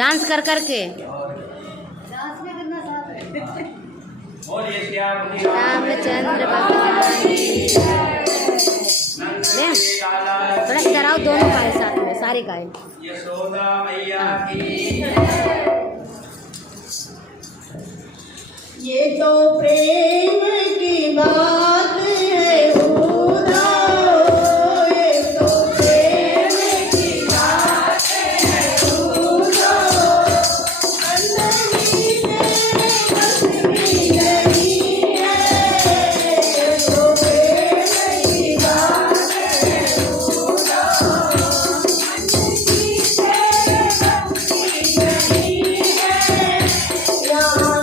Dance कर करके रामचंद्र भगवान थोड़ा कराओ दोनों गाए साथ में सारे गाए। यशोदा मैया की ये तो प्रेम की बात है खुदा, ये तो प्रेम की बात है खुदा, बंदगी तेरे बस की नहीं है, ये तो प्रेम की बात है खुदा, बंदगी तेरे बस की नहीं है, यहाँ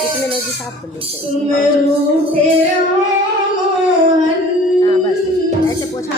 कितने लोग साफ कर लेते हाँ बस ऐसे पोछा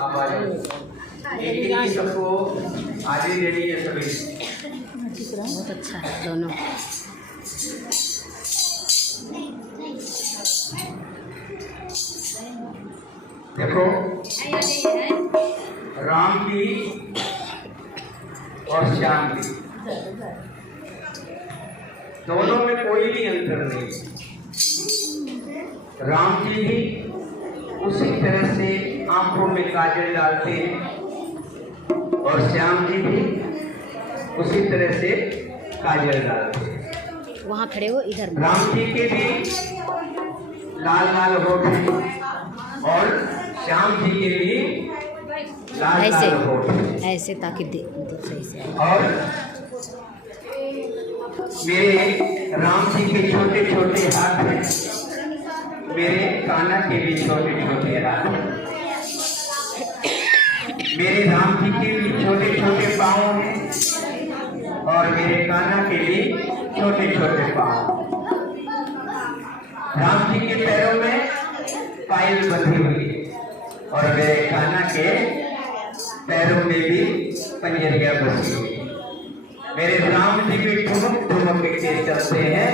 आप आ जाओ। एक सबको आधी देनी है सभी। बहुत अच्छा है दोनों। देखो राम की और श्याम की दोनों में कोई भी अंतर नहीं। राम जी भी उसी तरह से आंखों में काजल डालते हैं और श्याम जी भी उसी तरह से काजल डालते हैं। वहाँ खड़े हो इधर। राम जी के भी लाल लाल होठ हैं और श्याम जी के भी लाल लाल होठ हैं। ऐसे ताकि सही से। और मेरे राम जी के छोटे छोटे हाथ हैं, मेरे कान्हा के भी छोटे छोटे हाथ हैं, मेरे राम जी के भी छोटे छोटे पाँव हैं और मेरे कान्हा के भी छोटे छोटे पाँव। राम जी के पैरों में पायल बंधी हुई है और मेरे कान्हा के पैरों में भी पंजरिया बसी हुई है। मेरे राम जी भी ठुमक ठुमक के चलते हैं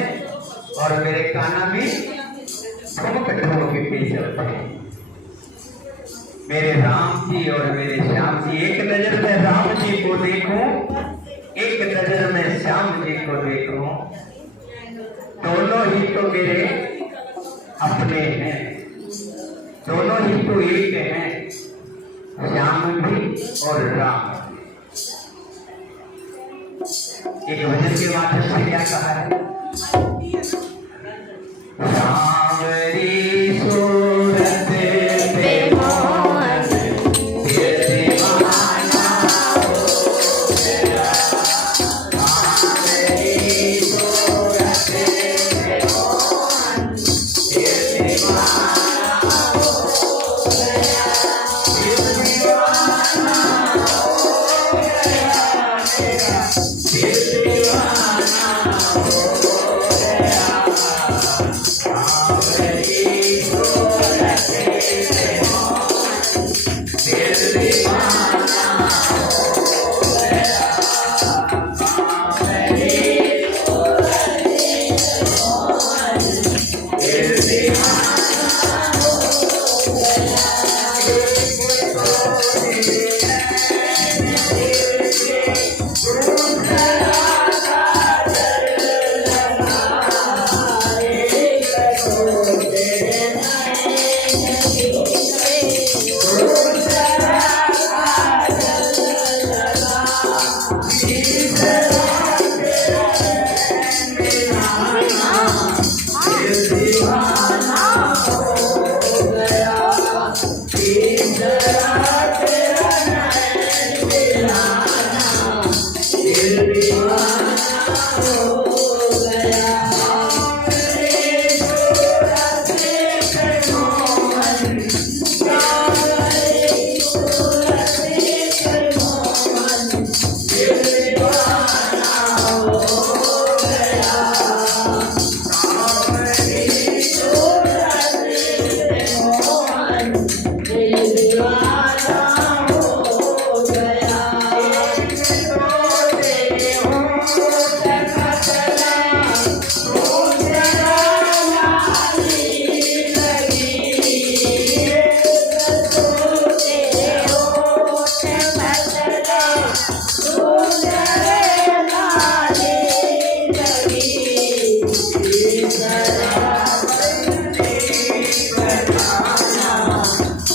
और मेरे कान्हा भी ठुमक ठुमक के चलते हैं। मेरे राम जी और मेरे श्याम जी, एक नजर में राम जी को देखूं, एक नजर में श्याम जी को देखूं, दोनों ही तो मेरे अपने हैं, दोनों ही तो एक हैं, श्याम भी और राम। एक भजन के माध्यम से क्या कहा है? सांवरी सूरत पे मोहन ये दीवाना हो गया। सांवरी सूरत पे मोहन ये दीवाना हो गया। ये दीवाना हो गया मेरा, ये दीवाना हो गया।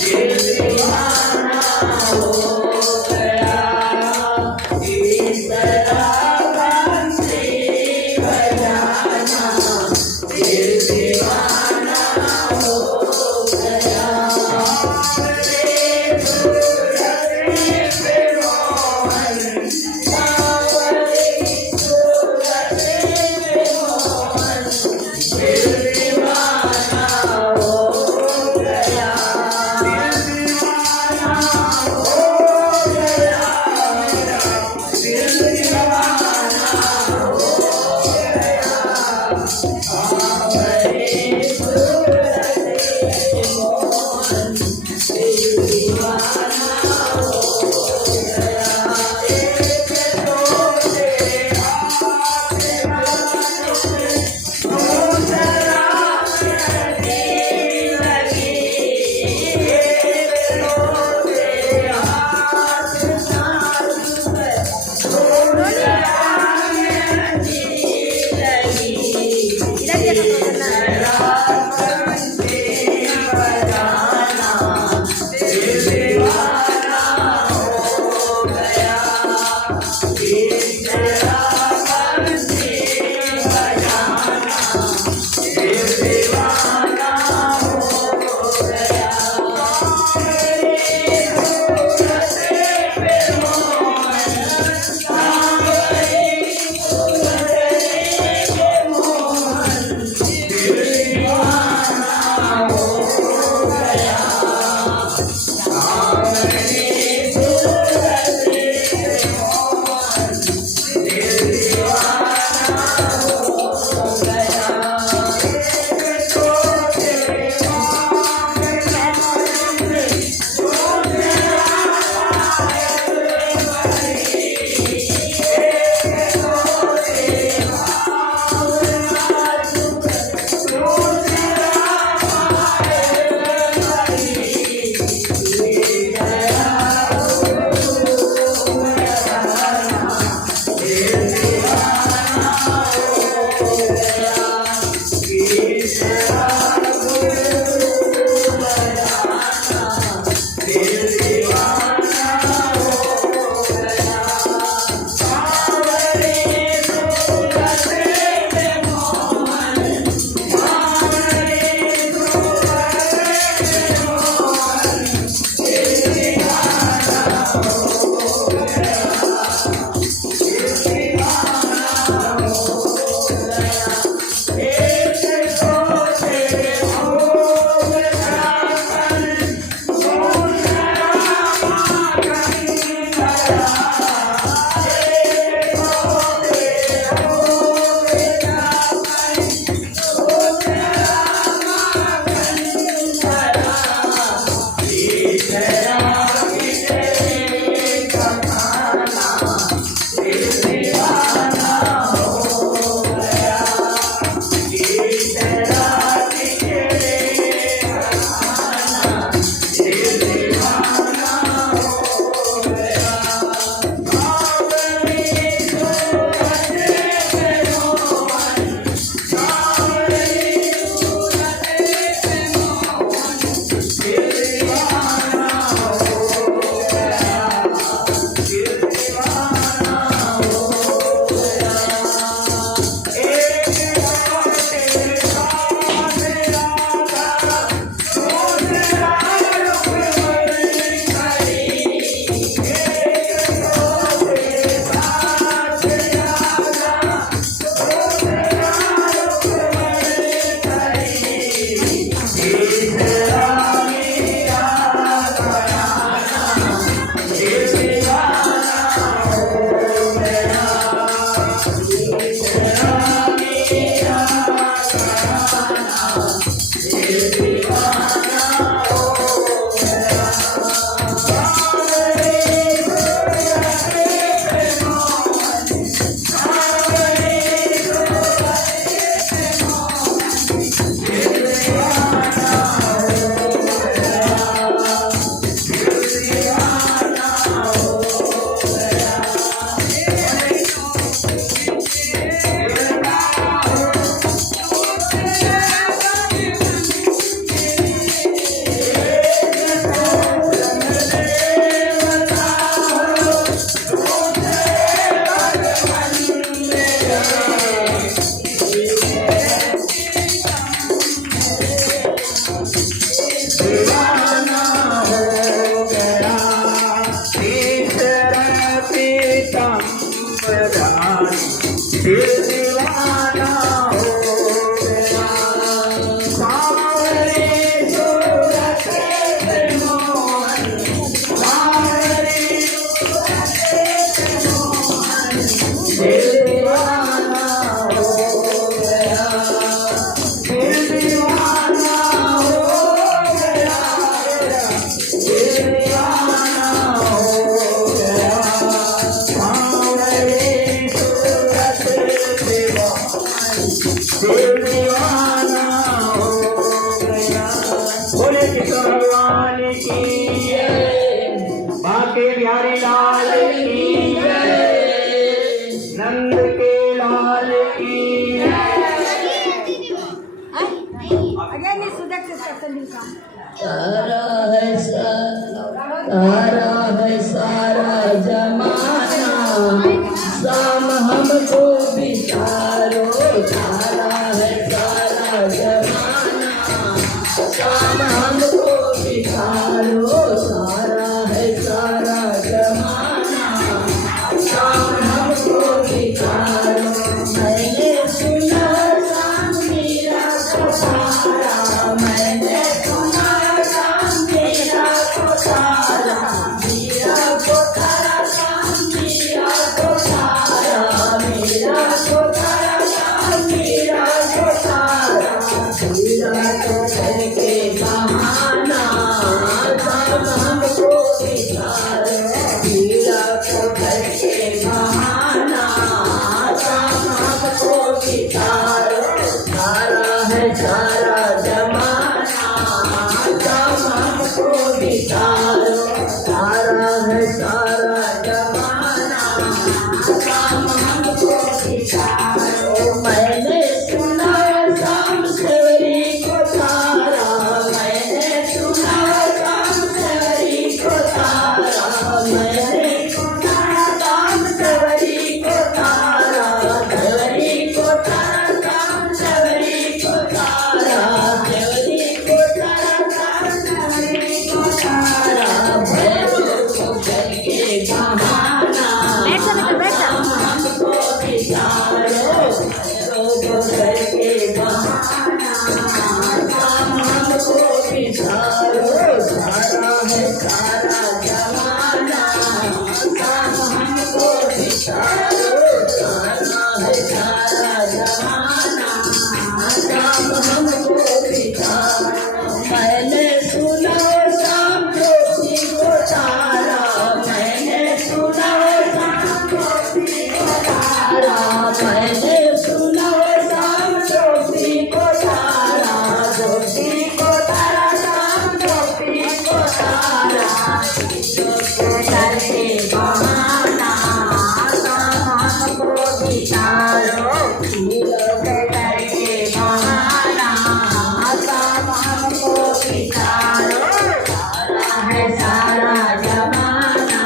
ये इधर देखो प्रसन्ना। बिहारी लाल की जय, नंद के लाल की तारा है सारा जमाना, शाम हमको बिचारो। तारा है सारा जमाना, शाम हमको बिचारो। तारा है सारा जमाना, शाम हमको बिचारो। मैंने सुना शाम मेरा को तारा, मैंने सुना शाम मेरा को तारा। मेरा को तारा शाम मेरा को तारा, मेरा को तारा शाम मेरा को तारा। मेरा को करके बहाना, शाम हमको बिचारो। मेरा को करके बहाना, शाम हमको बिचारो। तारा है सारा जमाना, शाम हमको बिचारो। तारा है सारा जमाना, शाम हमको बिचारो। मैंने सुना शाम सवेरी को तारा, मैंने सुना शाम सवेरी को तारा। मैंने सुना शाम सवेरी को तारा, सवेरी को तारा शाम सवेरी को तारा। सवेरी को तारा शाम सवेरी को तारा। भैरव को करके बहाना, बैठ जा बेटा, बैठ जा। हमको बिचारो। भैरव को करके बहाना, शाम हमको बिचारो। तारा है सारा जमाना, शाम हमको बिचारो। तारा है सारा जमाना, शाम हमको बिचारो। मैंने सुना शाम ज्योति को तारा, मैंने सुना शाम ज्योति को तारा। मैंने सुना शाम ज्योति को तारा, ज्योति को तारा शाम ज्योति को तारा। करके बहाना, शाम हमको बिचारो। करके बहाना, शाम हमको बिचारो। तारा है सारा जमाना,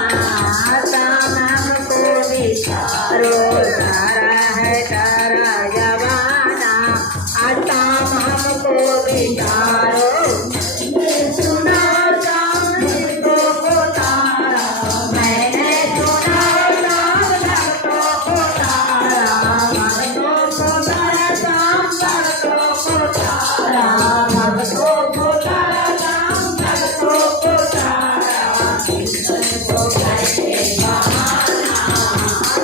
शाम हमको बिचारो। तारा है सारा जमाना, शाम हमको बिचारो। मैंने सुना शाम भक्तों को तारा, मैंने सुना शाम भक्तों को तारा। भक्तों को तारा शाम भक्तों को तारा, भक्तों को तारा शाम भक्तों को तारा। कृष्ण को करके बहाना,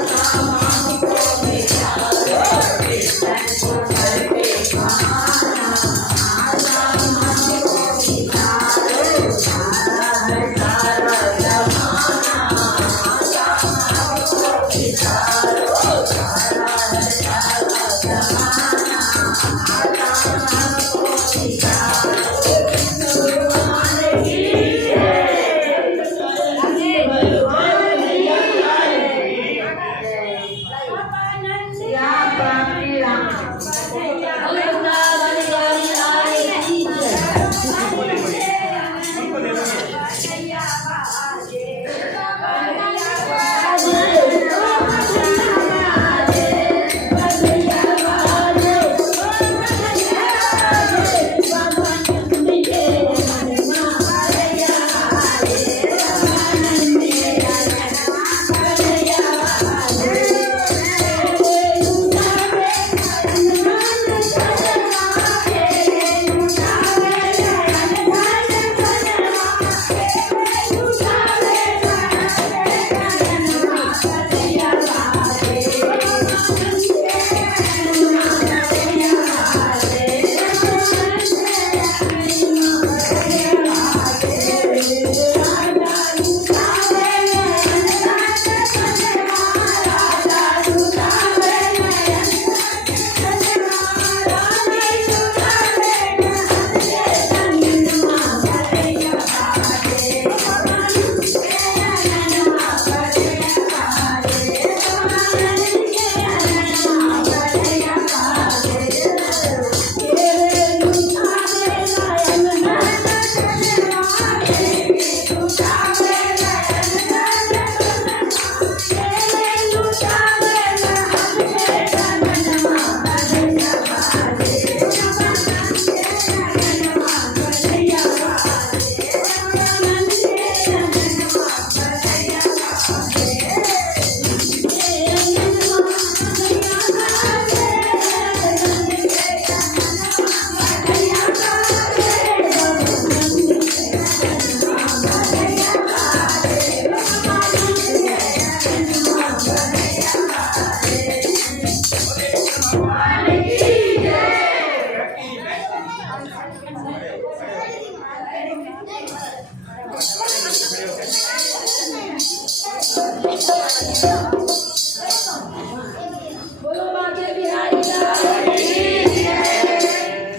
शाम हमको बिचारो। कृष्ण को करके बहाना, शाम हमको बिचारो। तारा है सारा जमाना, शाम हमको बिचारो। तारा है सारा जमाना, शाम हमको बिचारो। भगवान की जय, भगवान बोलो बाके बिहारी लाल की जय।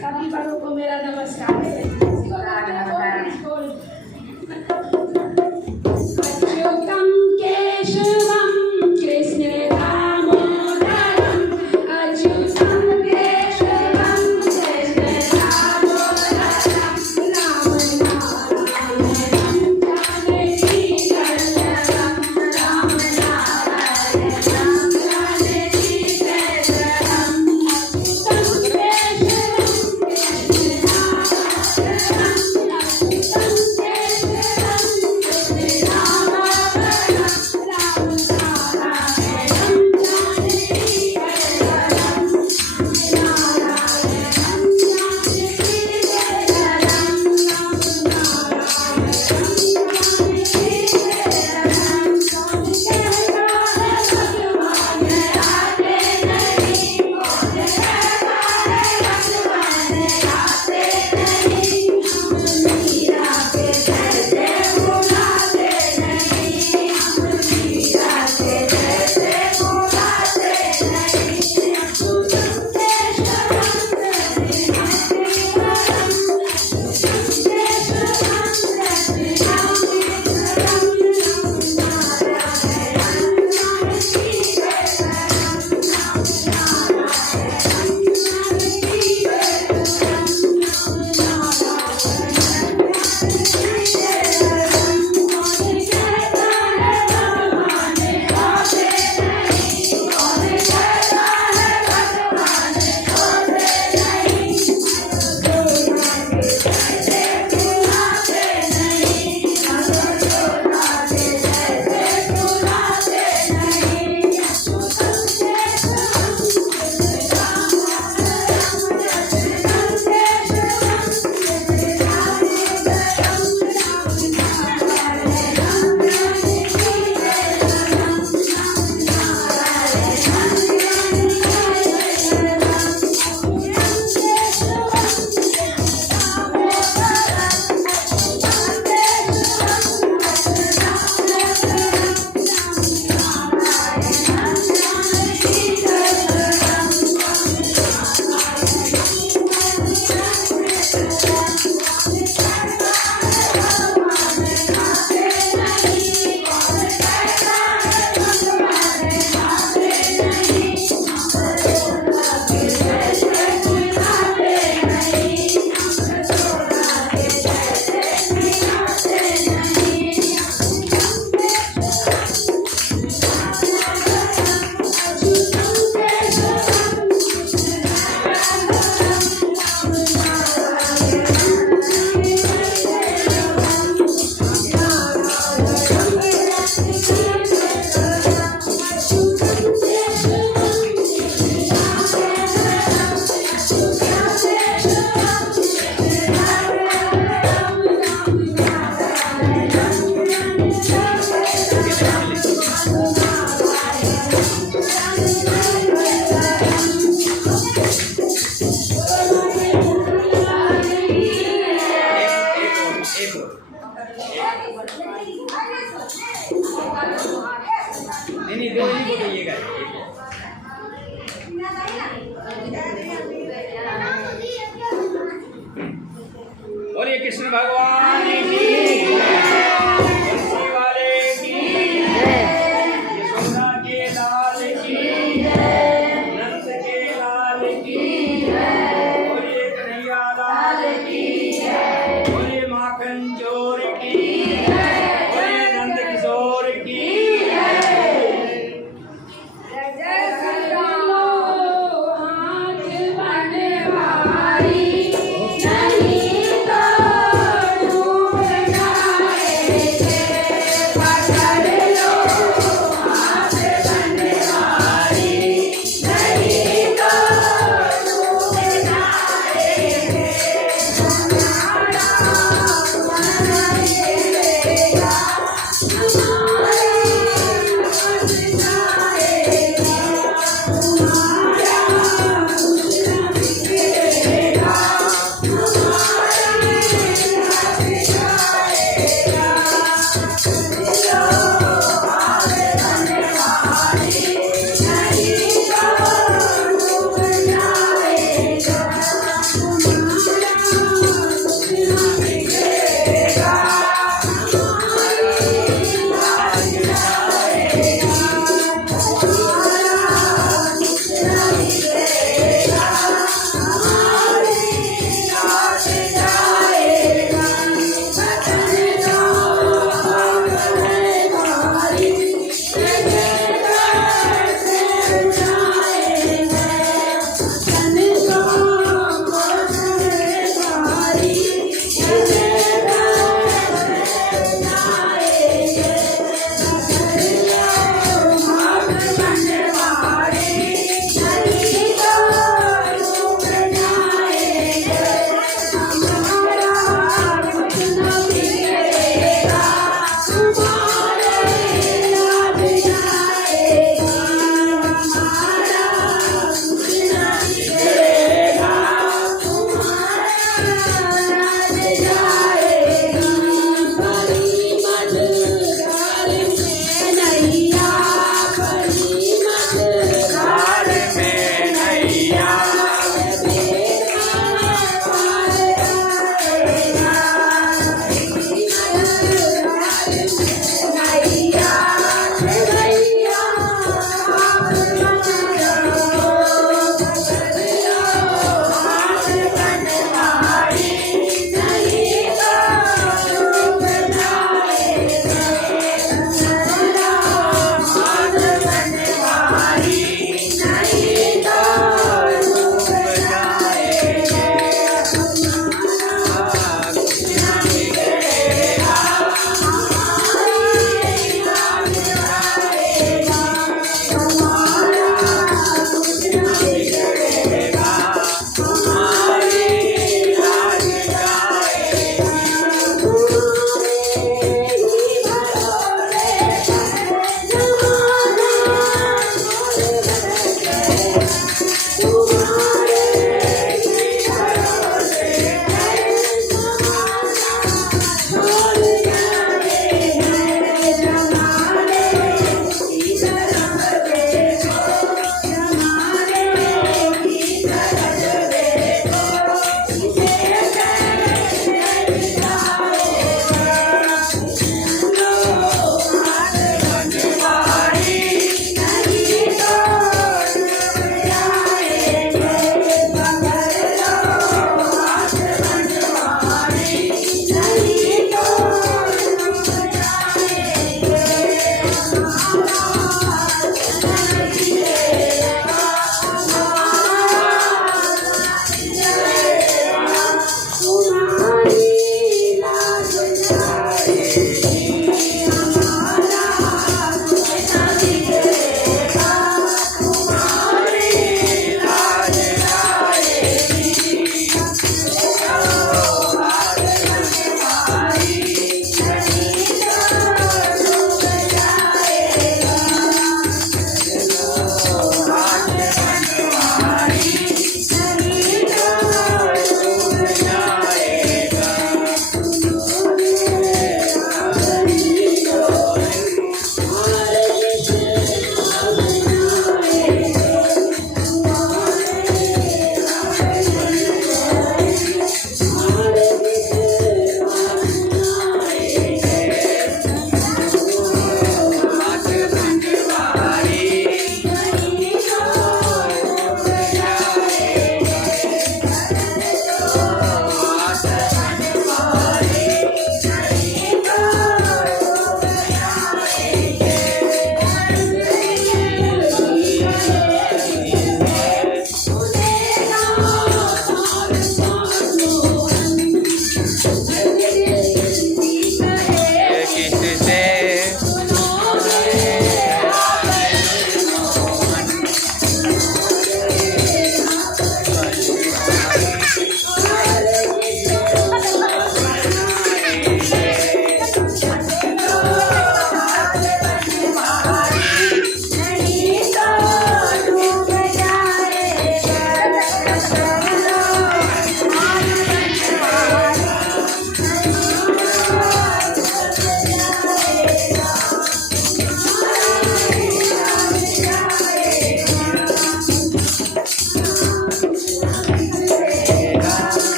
सभी बड़ों को मेरा नमस्कार। अच्युतं केशवं कृष्ण दामोदरं अच्युतं केशवं कृष्ण दामोदरं राम नारायणं जानकी वल्लभं राम नारायणं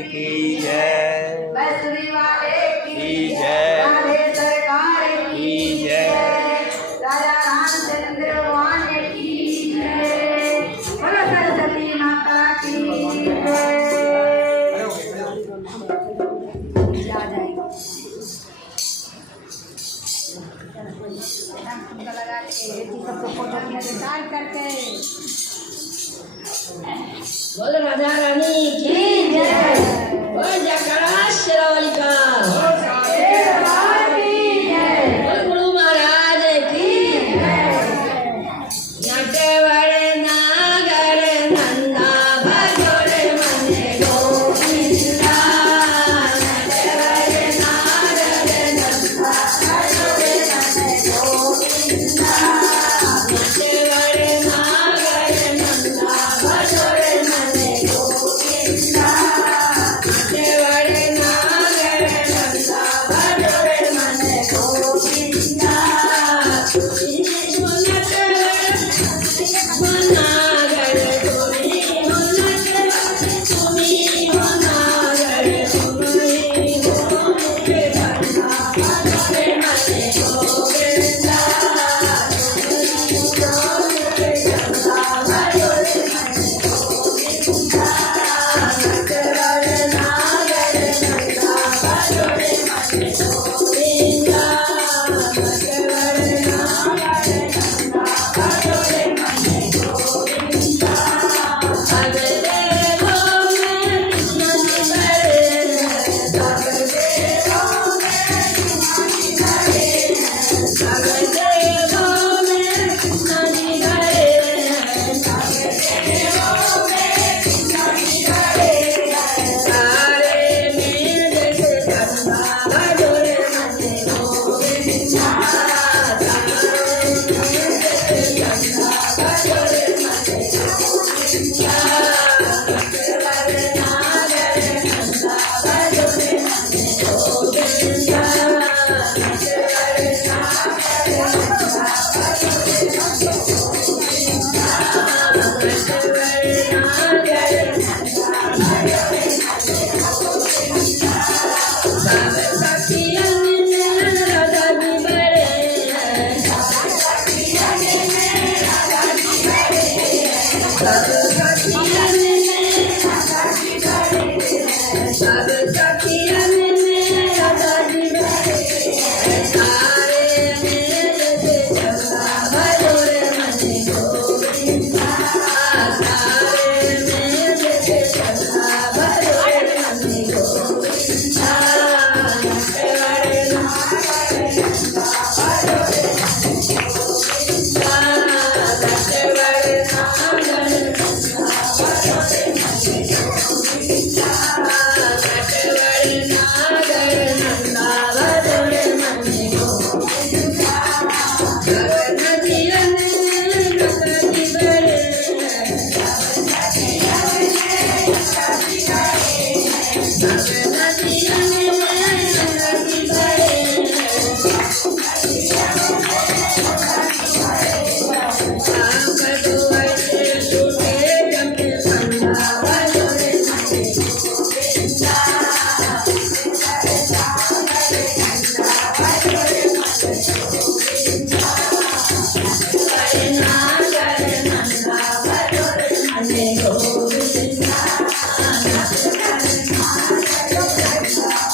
की जय, वैष्णवी वाले की जय, राधे सरकार की जय। राजा रामचंद्र भगवान की जय। बोलो सरस्वती माता की जय। आ जाएगा लगा के सबको फोटो निकाल करके बोल राजा रानी की जय। बोल जयकारा शेरावाली का बोल गुरु महाराज की जय। नटवर नागर नंदा भजोरे मने गोविंदा। नटवर नागर नंदा भजोरे मने गोविंदा। नटवर नागर नंदा भजोरे मने गोविंदा। नटवर नागर नंदा भजोरे मने गोविंदा।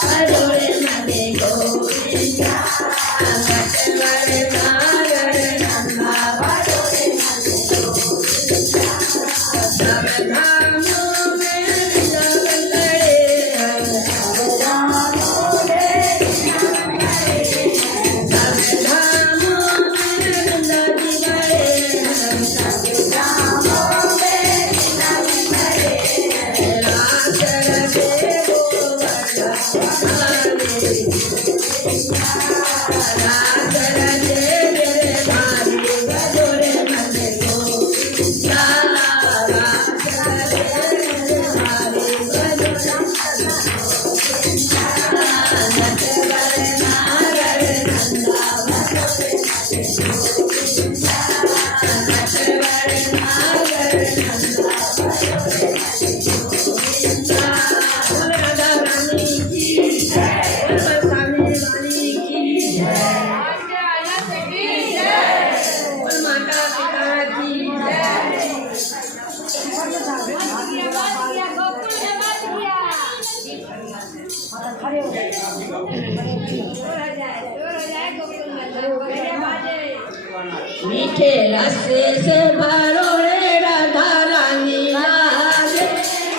मीठे रस्ते से भरो रे राधा रानी लागे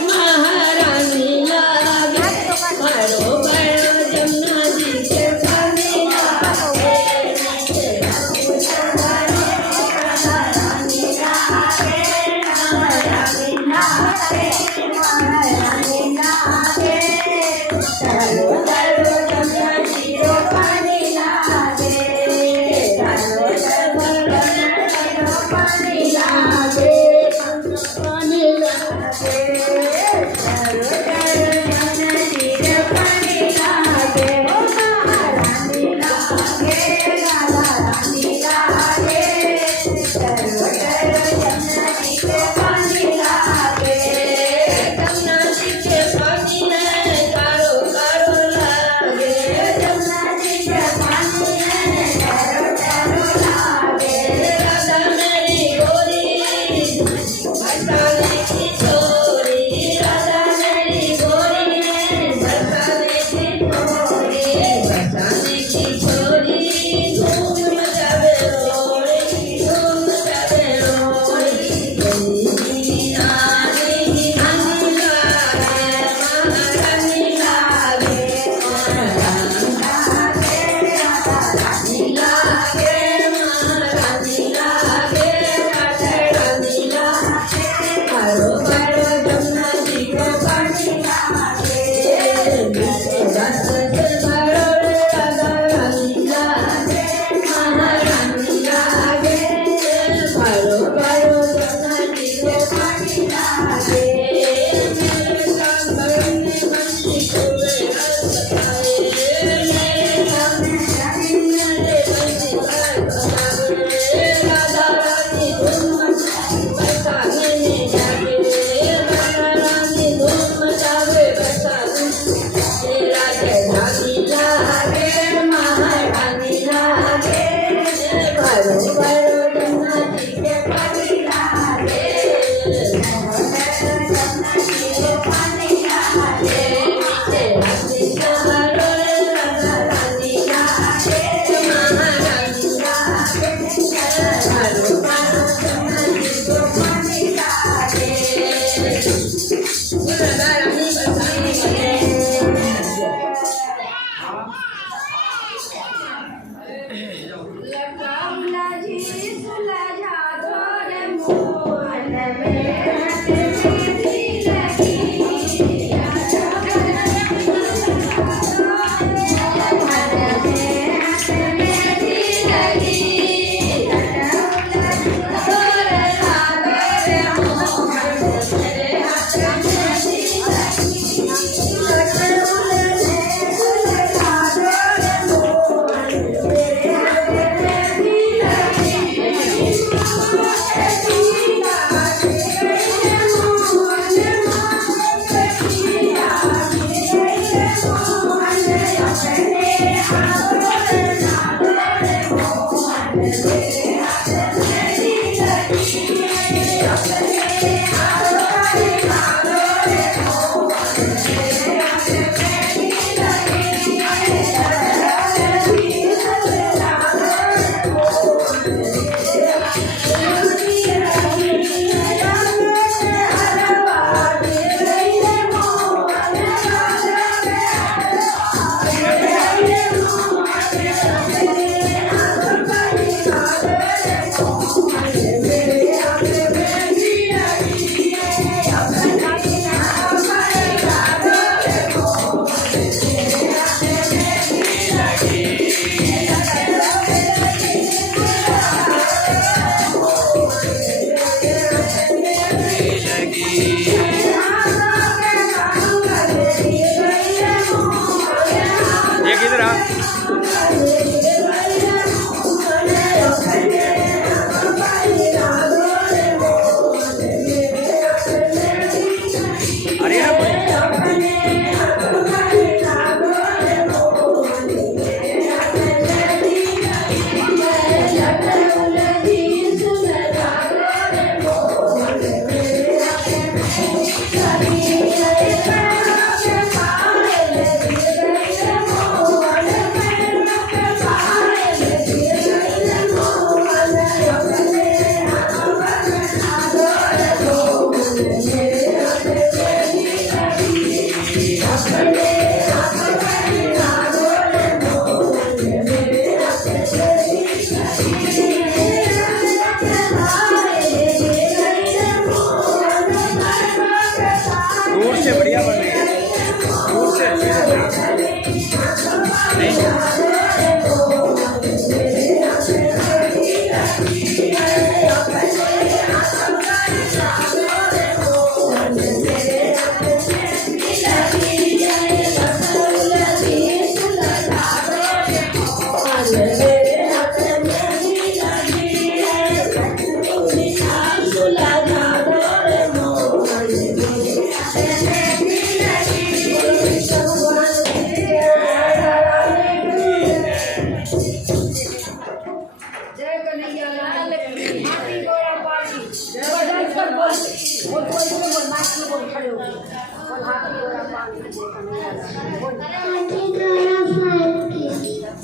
महारानी लागे भरो भरो जमुना जी के पानी लागे मीठे रस्ते से भरो राधा रानी लागे महारानी लागे महारानी लागे चलो चलो जमुना जी रो पानी लागे चलो चलो पानी लागे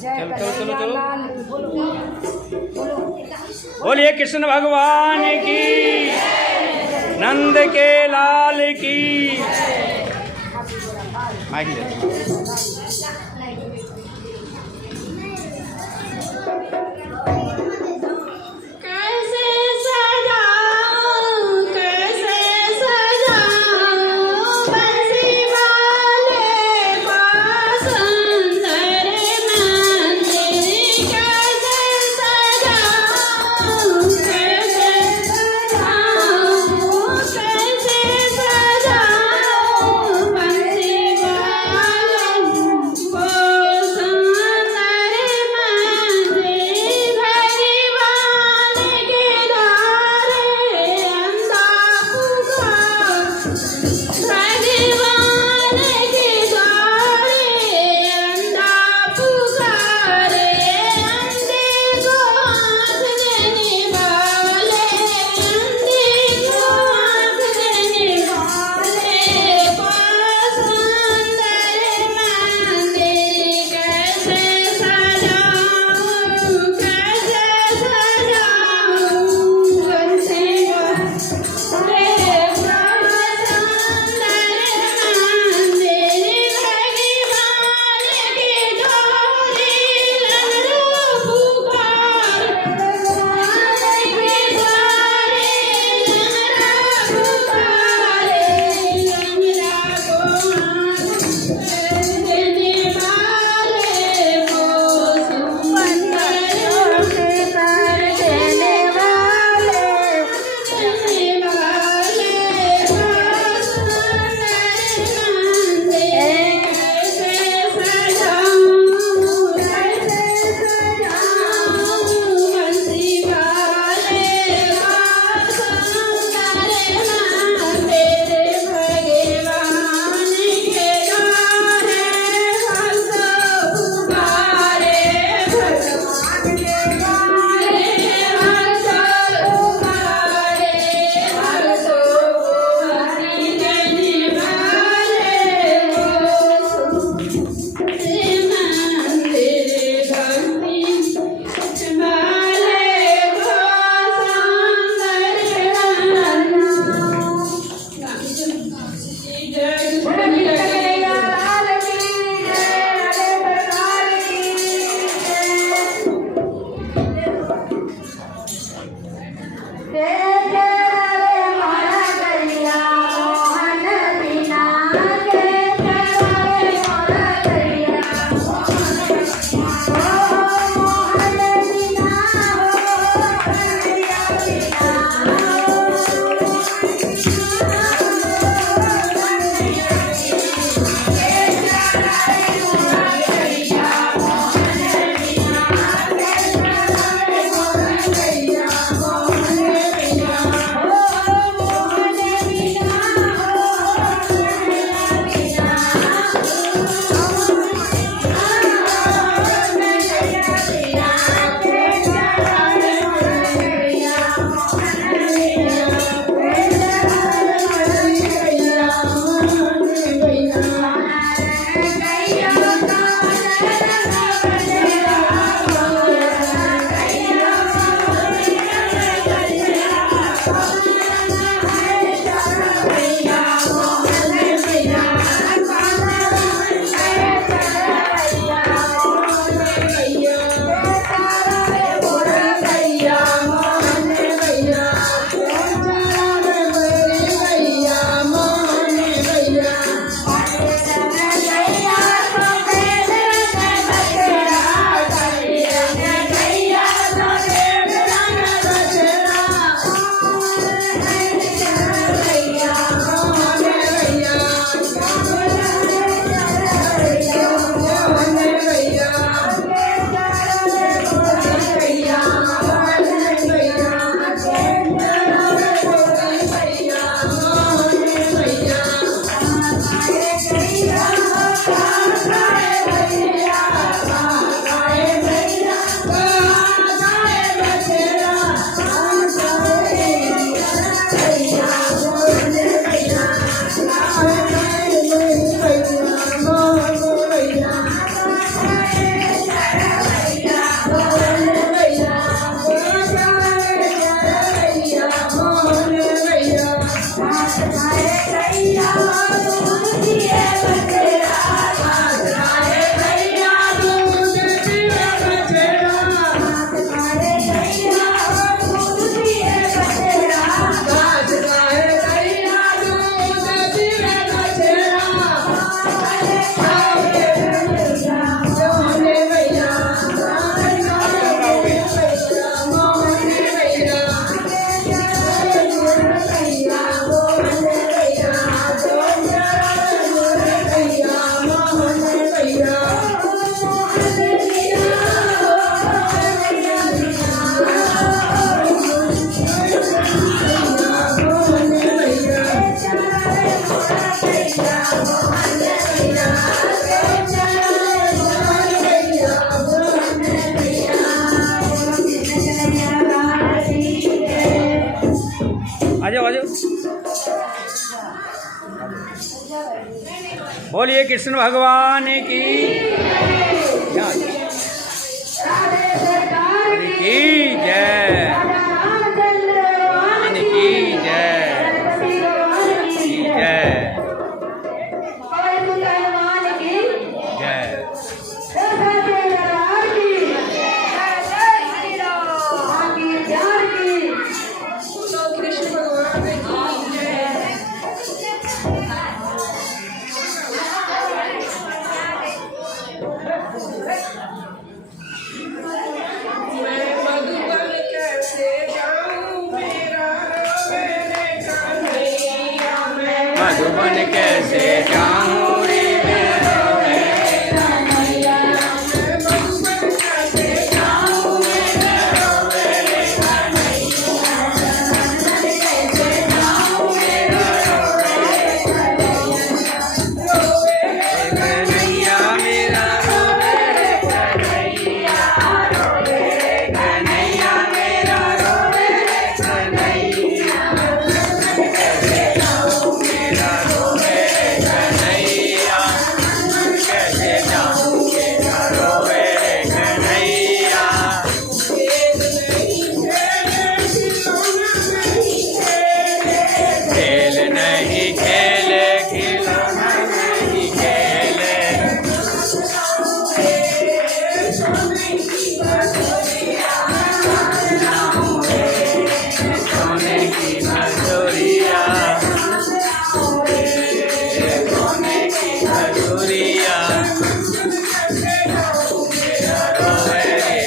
चलो चलो चलो बोलिए कृष्ण भगवान की, नंद के लाल की। माइक ले। कैसे सजाऊं बंसी वाले को सुंदर मंदिर। कैसे सजाऊं बंसी वाले को बोलिए कृष्ण भगवान की राधे सरकार की जय, रामचंद्र भगवान की जय, गणपति भगवान की जय पवन सुत हनुमान की जय। दशरथ के दरबार की जय श्री राम की प्यार की बोलो कृष्ण भगवान की जय। मैं मधुबन कैसे जाऊं मेरा रोवे कन्हैया मैं मधुबन कैसे जाऊं रे मेरा कन्हैया मैं मधुबन कैसे जाऊं मेरा रोवे कन्हैया कैसे जाऊं मेरा रोवे कन्हैया मेरा रोवे रे कन्हैया, कन्हैया मेरा रोवे रे कन्हैया, कैसे जाऊं मेरा रोवे रे कन्हैया, कैसे जाऊं मेरा रोवे रे कन्हैया। खेल नहीं खेले, खिलौना नहीं खेले, सोने की मजूरिया, सोने की मजूरिया, मेरा रोवे रे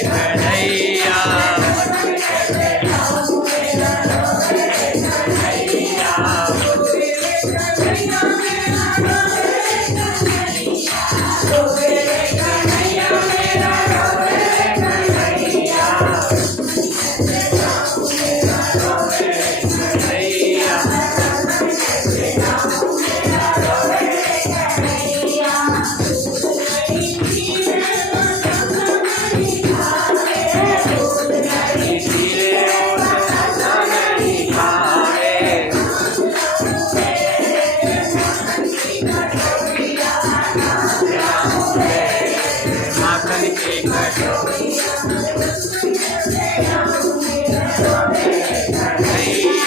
कन्हैया, इसीलिए उनका नहीं खावे, माखन की कटोरी कन्हैया, कन्हैया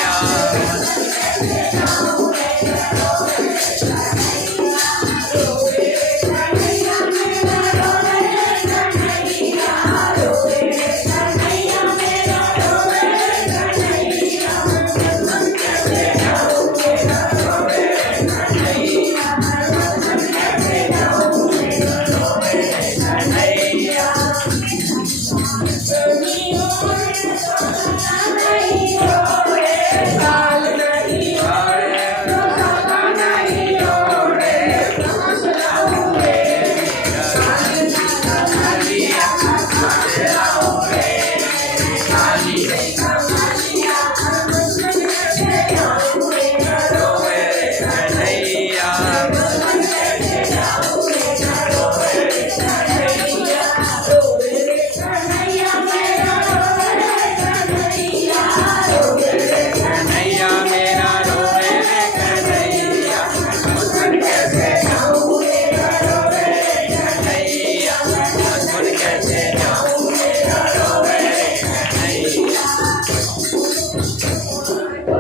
कन्हैया मेरा रोवे रे कन्हैया, मधुबन कैसे जाऊं मेरा रोवे रे कन्हैया, मधुबन कैसे जाऊं मेरा रोवे रे कन्हैया।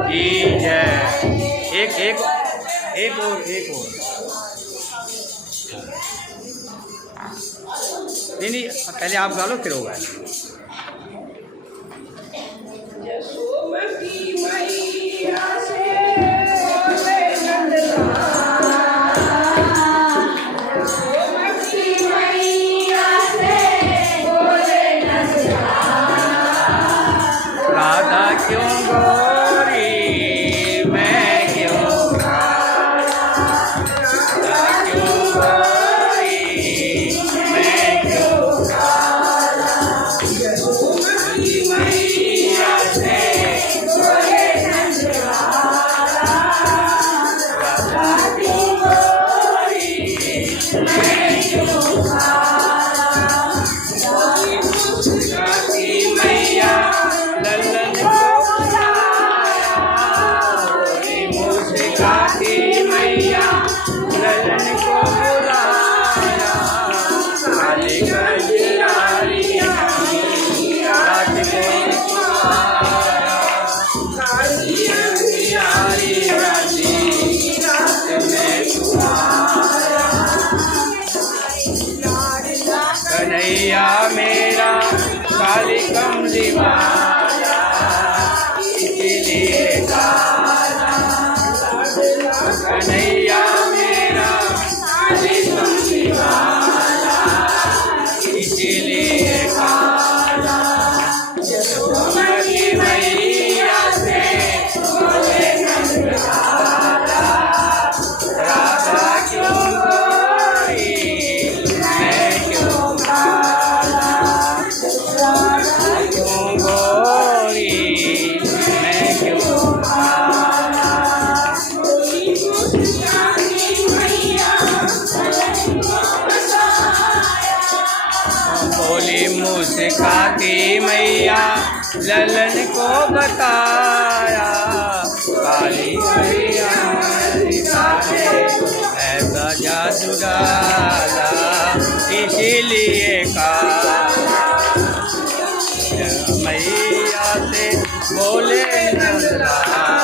जी जय। एक एक एक और नहीं, पहले आप गा लो फिर होगा। यशोमती मैया से बोले नंदलाल, यशोमती मैया से बोले नंदलाल। राधा क्यों गोरी मैं क्यों काला, राधा क्यों गोरी मैं क्यों काला, काली कजरारी रात में तुम्हारा काली अंधियारी राती रात में तुम्हारा कन्हैया मेरा काली कमली वाला इसीलिए काला कन्हैया मेरा काली कमली वाला इसीलिए काला यशोमती मैया से बोले नंदलाला राधा क्यों गोरी मैं क्यों काला राधा क्यों गोरी मैं क्यों काला बोली मुस्काती मैया ललन को बताया काली मैया सितारे ऐसा जादू डाला इसीलिए काला मैया से बोले नंदलाला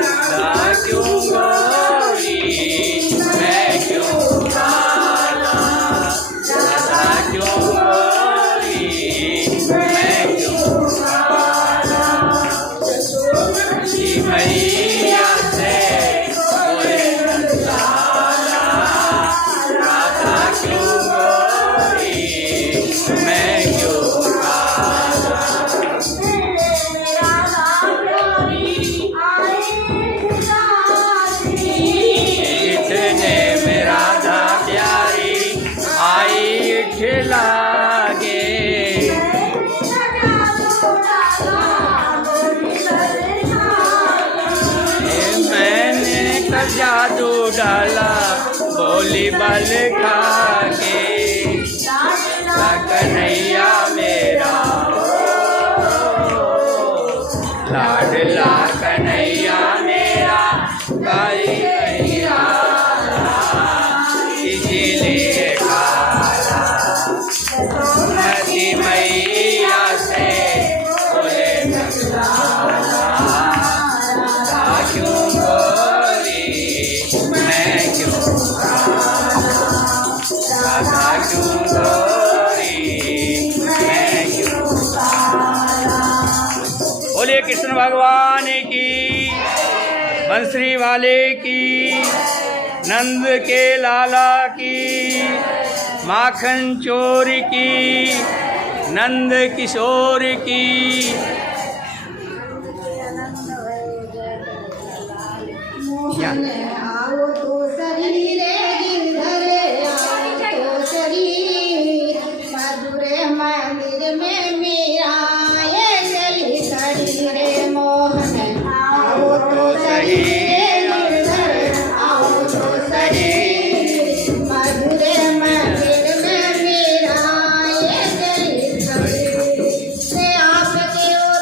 राधा क्यों गोरी मैं क्यों काला राधा क्यों गोरी मैं क्यों काला यशोमती मैया से बोले नंदलाला राधा क्यों गोरी मैं क्यों काला इतने में राधा प्यारी आई खिलागे मैंने कर जादू डाला बोली बल खाके कन्हैया मेरा लाडला कन्हैया मेरा काली कन्हैया इसीलिए काला यशोमती मैया से बोले नंदलाला राधा क्यों गोरी मैं क्यों काला राधा क्यों गोरी मैं क्यों काला। बोलिए कृष्ण भगवान की बंसरी वाले की नंद के लाला की माखन चोर की नंद किशोर की मोहन आओ तो शरीर गिरधर आओ तो शरीर मधुरे मंदिर में मीरा ये चली खड़ी रे मोहन आओ तो शरीर गिरधर आओ तो शरीर मधुरे मंदिर में मीरा ये चली खड़ी रे आपके ओ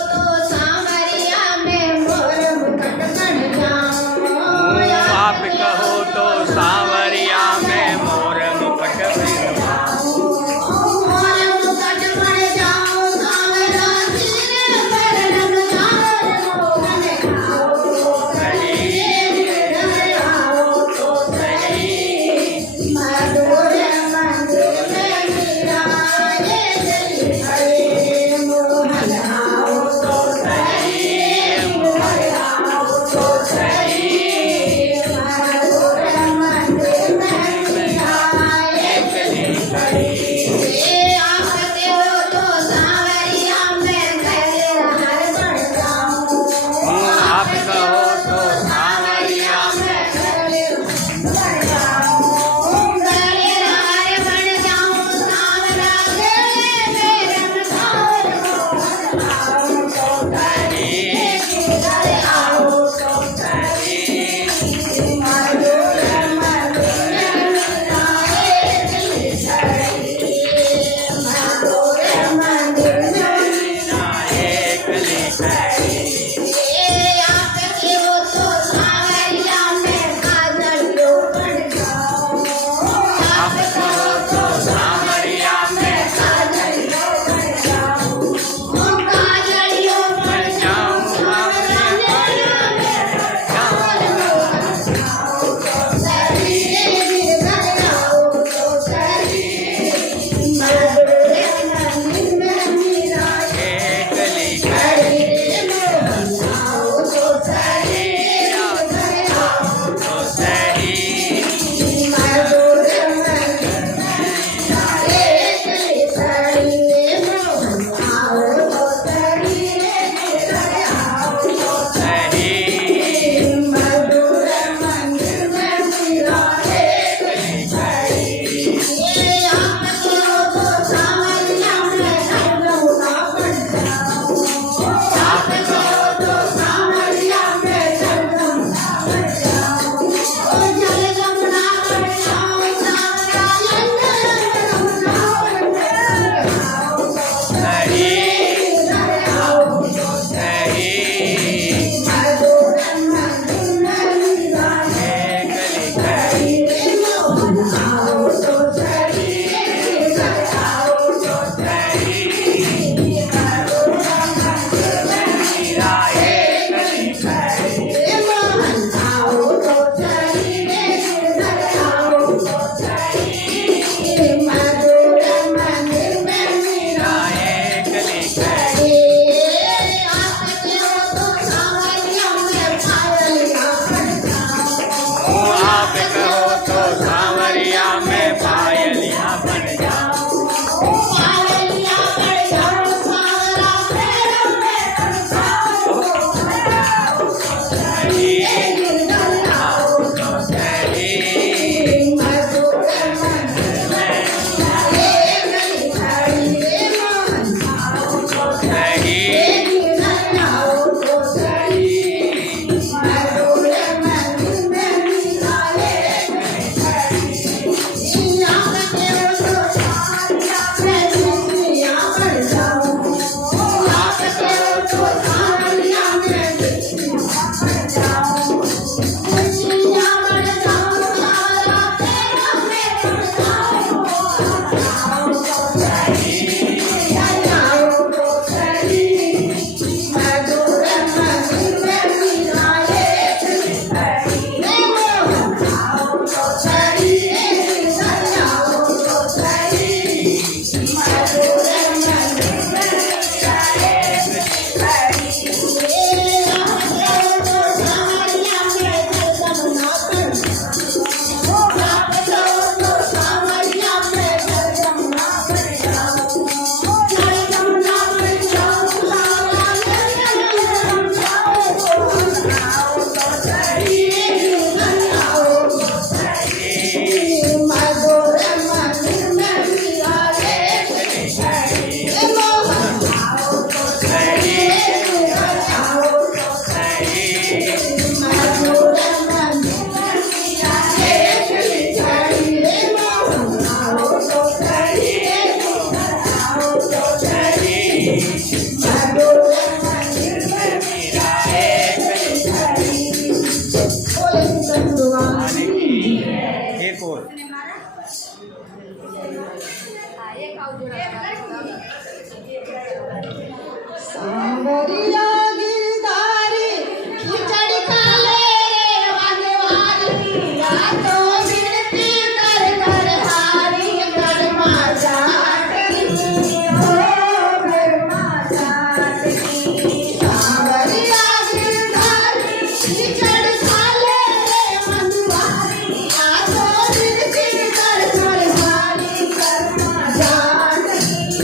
सांवरिया गिरधारी खिचड़ी खा ले रे वाली या तो गिनती कर कर हारी कर्मा जाटकी हो कर्मा जाटकी सांवरिया गिरधारी खिचड़ी खा ले रे मनवारी या तो गिनती कर कर हारी कर्मा जाटकी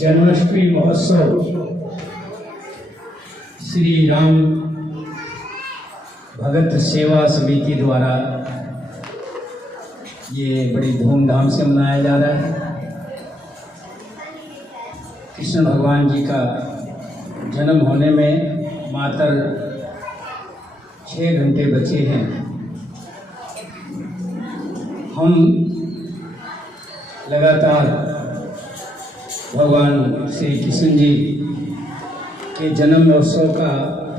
जन्माष्टमी महोत्सव श्री राम भगत सेवा समिति द्वारा ये बड़ी धूमधाम से मनाया जा रहा है। कृष्ण भगवान जी का जन्म होने में मात्र 6 घंटे बचे हैं। हम लगातार भगवान श्री कृष्ण जी के जन्म महोत्सव का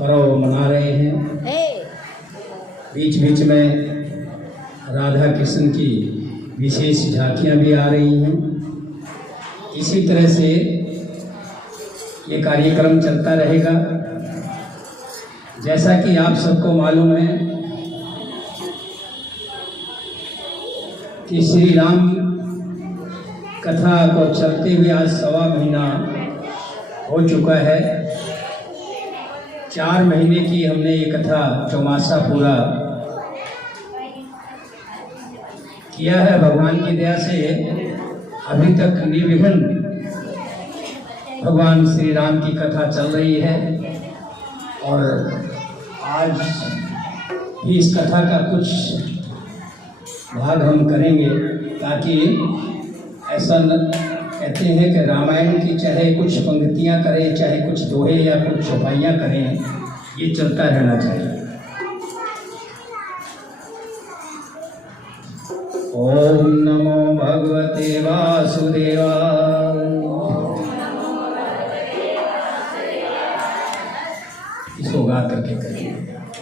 पर्व मना रहे हैं। बीच बीच में राधा कृष्ण की विशेष झांकियाँ भी आ रही हैं। इसी तरह से ये कार्यक्रम चलता रहेगा। जैसा कि आप सबको मालूम है कि श्री राम कथा को चलते हुए आज 1.25 महीना हो चुका है। 4 महीने की हमने ये कथा चौमासा पूरा किया है। भगवान की दया से अभी तक निर्विघ्न भगवान श्री राम की कथा चल रही है और आज भी इस कथा का कुछ भाग हम करेंगे, ताकि ऐसा न कहते हैं कि रामायण की चाहे कुछ पंक्तियाँ करें, चाहे कुछ दोहे या कुछ चौपाइयाँ करें, ये चलता रहना चाहिए। ओम नमो भगवते वासुदेवाय। इसको गा करके करिए।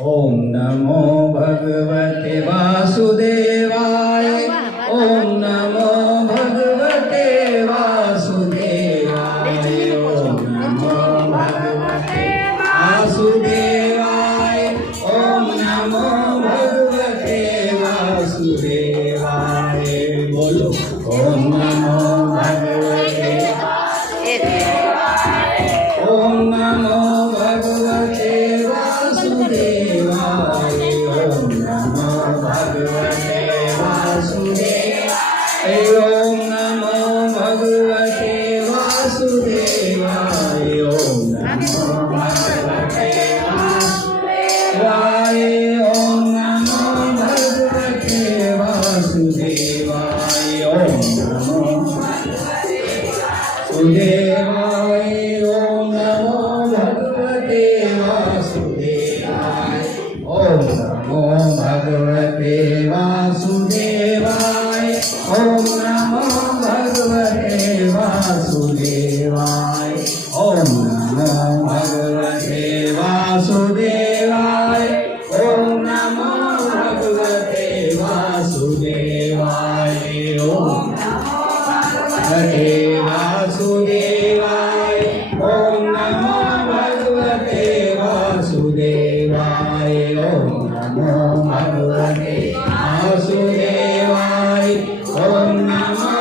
ओम नमो भगवते वासुदेवाय। ओम नमो भगवते वासुदेवाय। ओम नमो भगवते वासुदेवाय। ओम नमो भगवते वासुदेवाय। बोलो ओम नमो भगवते वासुदेवाय। ओम नमो भगवते वासुदेवाय। ओम नमो भगवते वासुदेवाय। ओम नमो भगवते वासुदेवाय। ओम नमो भगवते वासुदेवाय। ओम नमो भगवते वासुदेवाय। ओम नमो वासुदेवाय। ओम नमो भगवते वासुदेवाय। ओम नमो भगवते वासुदेवाय। ओम नमो भगवते वासुदेवाय। ओम नमो भगवते वासुदेवाय। ओम नमो भगवते वासुदेवाय। ओम भगवते वासुदेवाय। ओम नमो भगवते वासुदेवाय। ओम नमो भगवते वासुदेवाय। ओम नमो भगवते वासुदेवाय। ओम नमो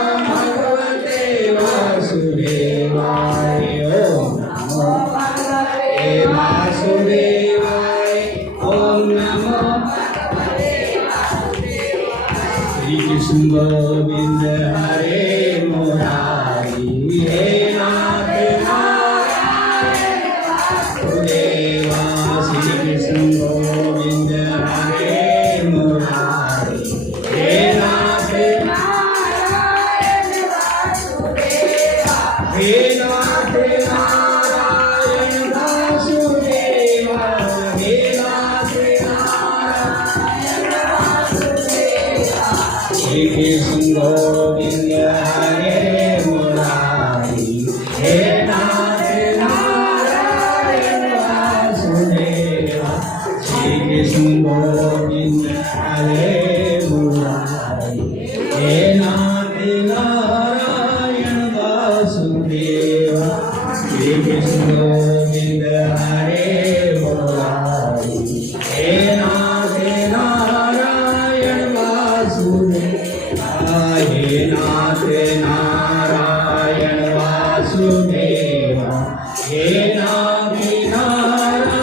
भगवते वासुदेवाय। ओम नमो भगवते वासुदेवाय। श्री कृष्ण गोविंद हरे मुरारी। हे नाथ नारायण वासुदेवा। श्री कृष्ण गोविंद हरे मुरारी। हे नाथ नारायण वासुदेवा। हे नाथ नारायण वासुदेवा। हे नाथ नारायण वासुदेवा। श्री कृष्ण गोविंद हरे मुरारी। हे नाथ नारायण वासुदेवा। श्री कृष्ण गोविंद हरे मुरारी। हे नाथ नारायण वासुदेवा। श्री कृष्ण गोविंद हरे मुरारी। हे नाथ नारायण वासुदेवा। हे नाथ नारायण वासुदेवा। हे नाथ नारायण।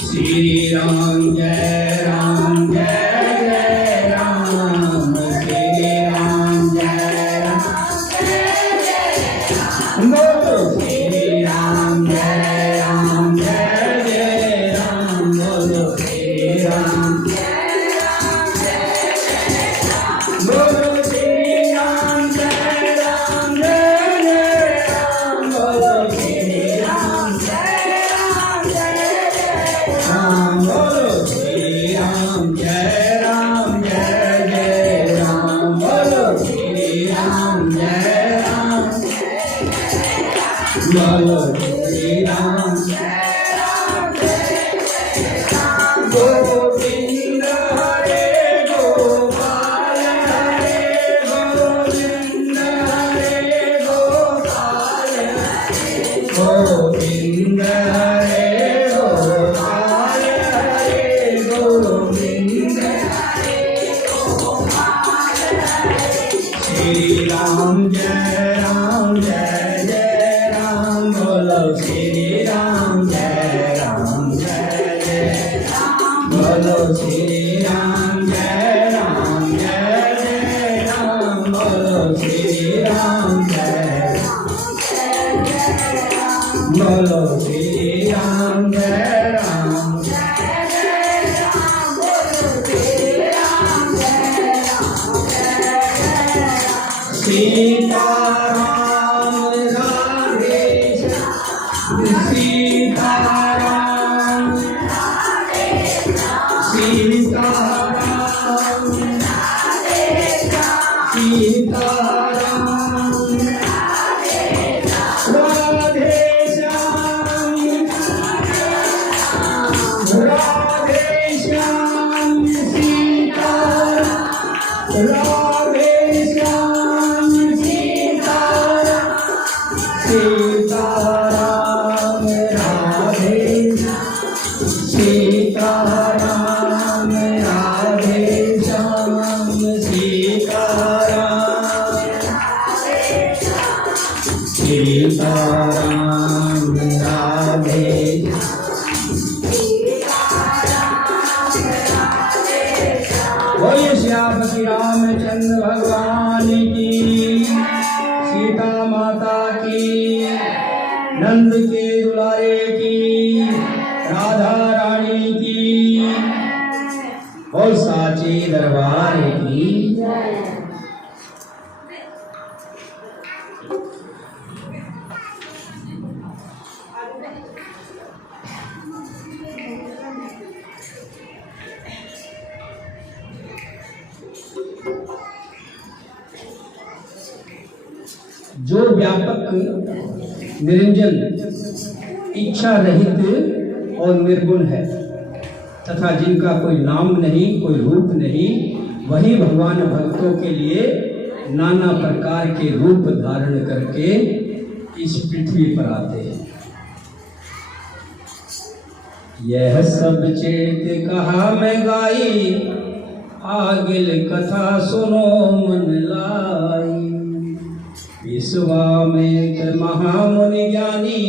श्री राम जय राम जय जय राम। श्री राम जय राम जय बोलो श्री राम गोविंद हरे गोपाल हरे गोविंद हरे गोपाल गोविंद हरे गोपाल हरे गोविंद श्री राम जय राम बोलो श्री राम जय बोलो श्री राम जय राम बोलो श्री राम जय बोलो श्री राम जय राम सीताराम राधे सीताराम सीताराम सीताराम राधे श्याम सीताराम राधे श्याम सीताराम सीताराम राधे सीताराम राधे श्याम सीताराम राधे बोलिए श्यामपति रामचंद्र भगवान की सीता माता की नंद के दुलारे की राधा रानी की और साची दरबार की जो व्यापक निरंजन इच्छा रहित और निर्गुण है तथा जिनका कोई नाम नहीं कोई रूप नहीं, वही भगवान भक्तों के लिए नाना प्रकार के रूप धारण करके इस पृथ्वी पर आते हैं। यह सब चेत कहा मैं गाई, आगिल कथा सुनो मन लाई। विश्वामित्र महामुनि ज्ञानी,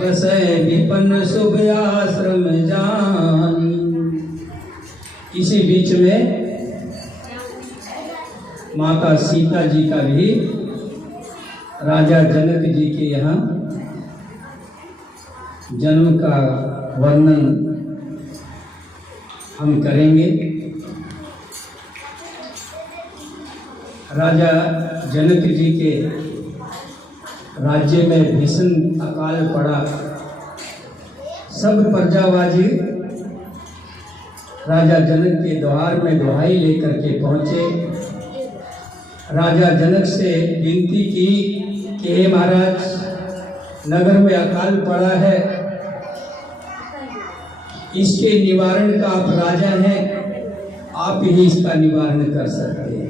बसे विपन्न शुभ आश्रम जानी। इसी बीच में माता सीता जी का भी राजा जनक जी के यहाँ जन्म का वर्णन हम करेंगे। राजा जनक जी के राज्य में भीषण अकाल पड़ा। सब प्रजावाजी राजा जनक के द्वार में दुहाई लेकर के पहुंचे। राजा जनक से विनती की कि हे महाराज, नगर में अकाल पड़ा है, इसके निवारण का आप राजा हैं, आप ही इसका निवारण कर सकते हैं।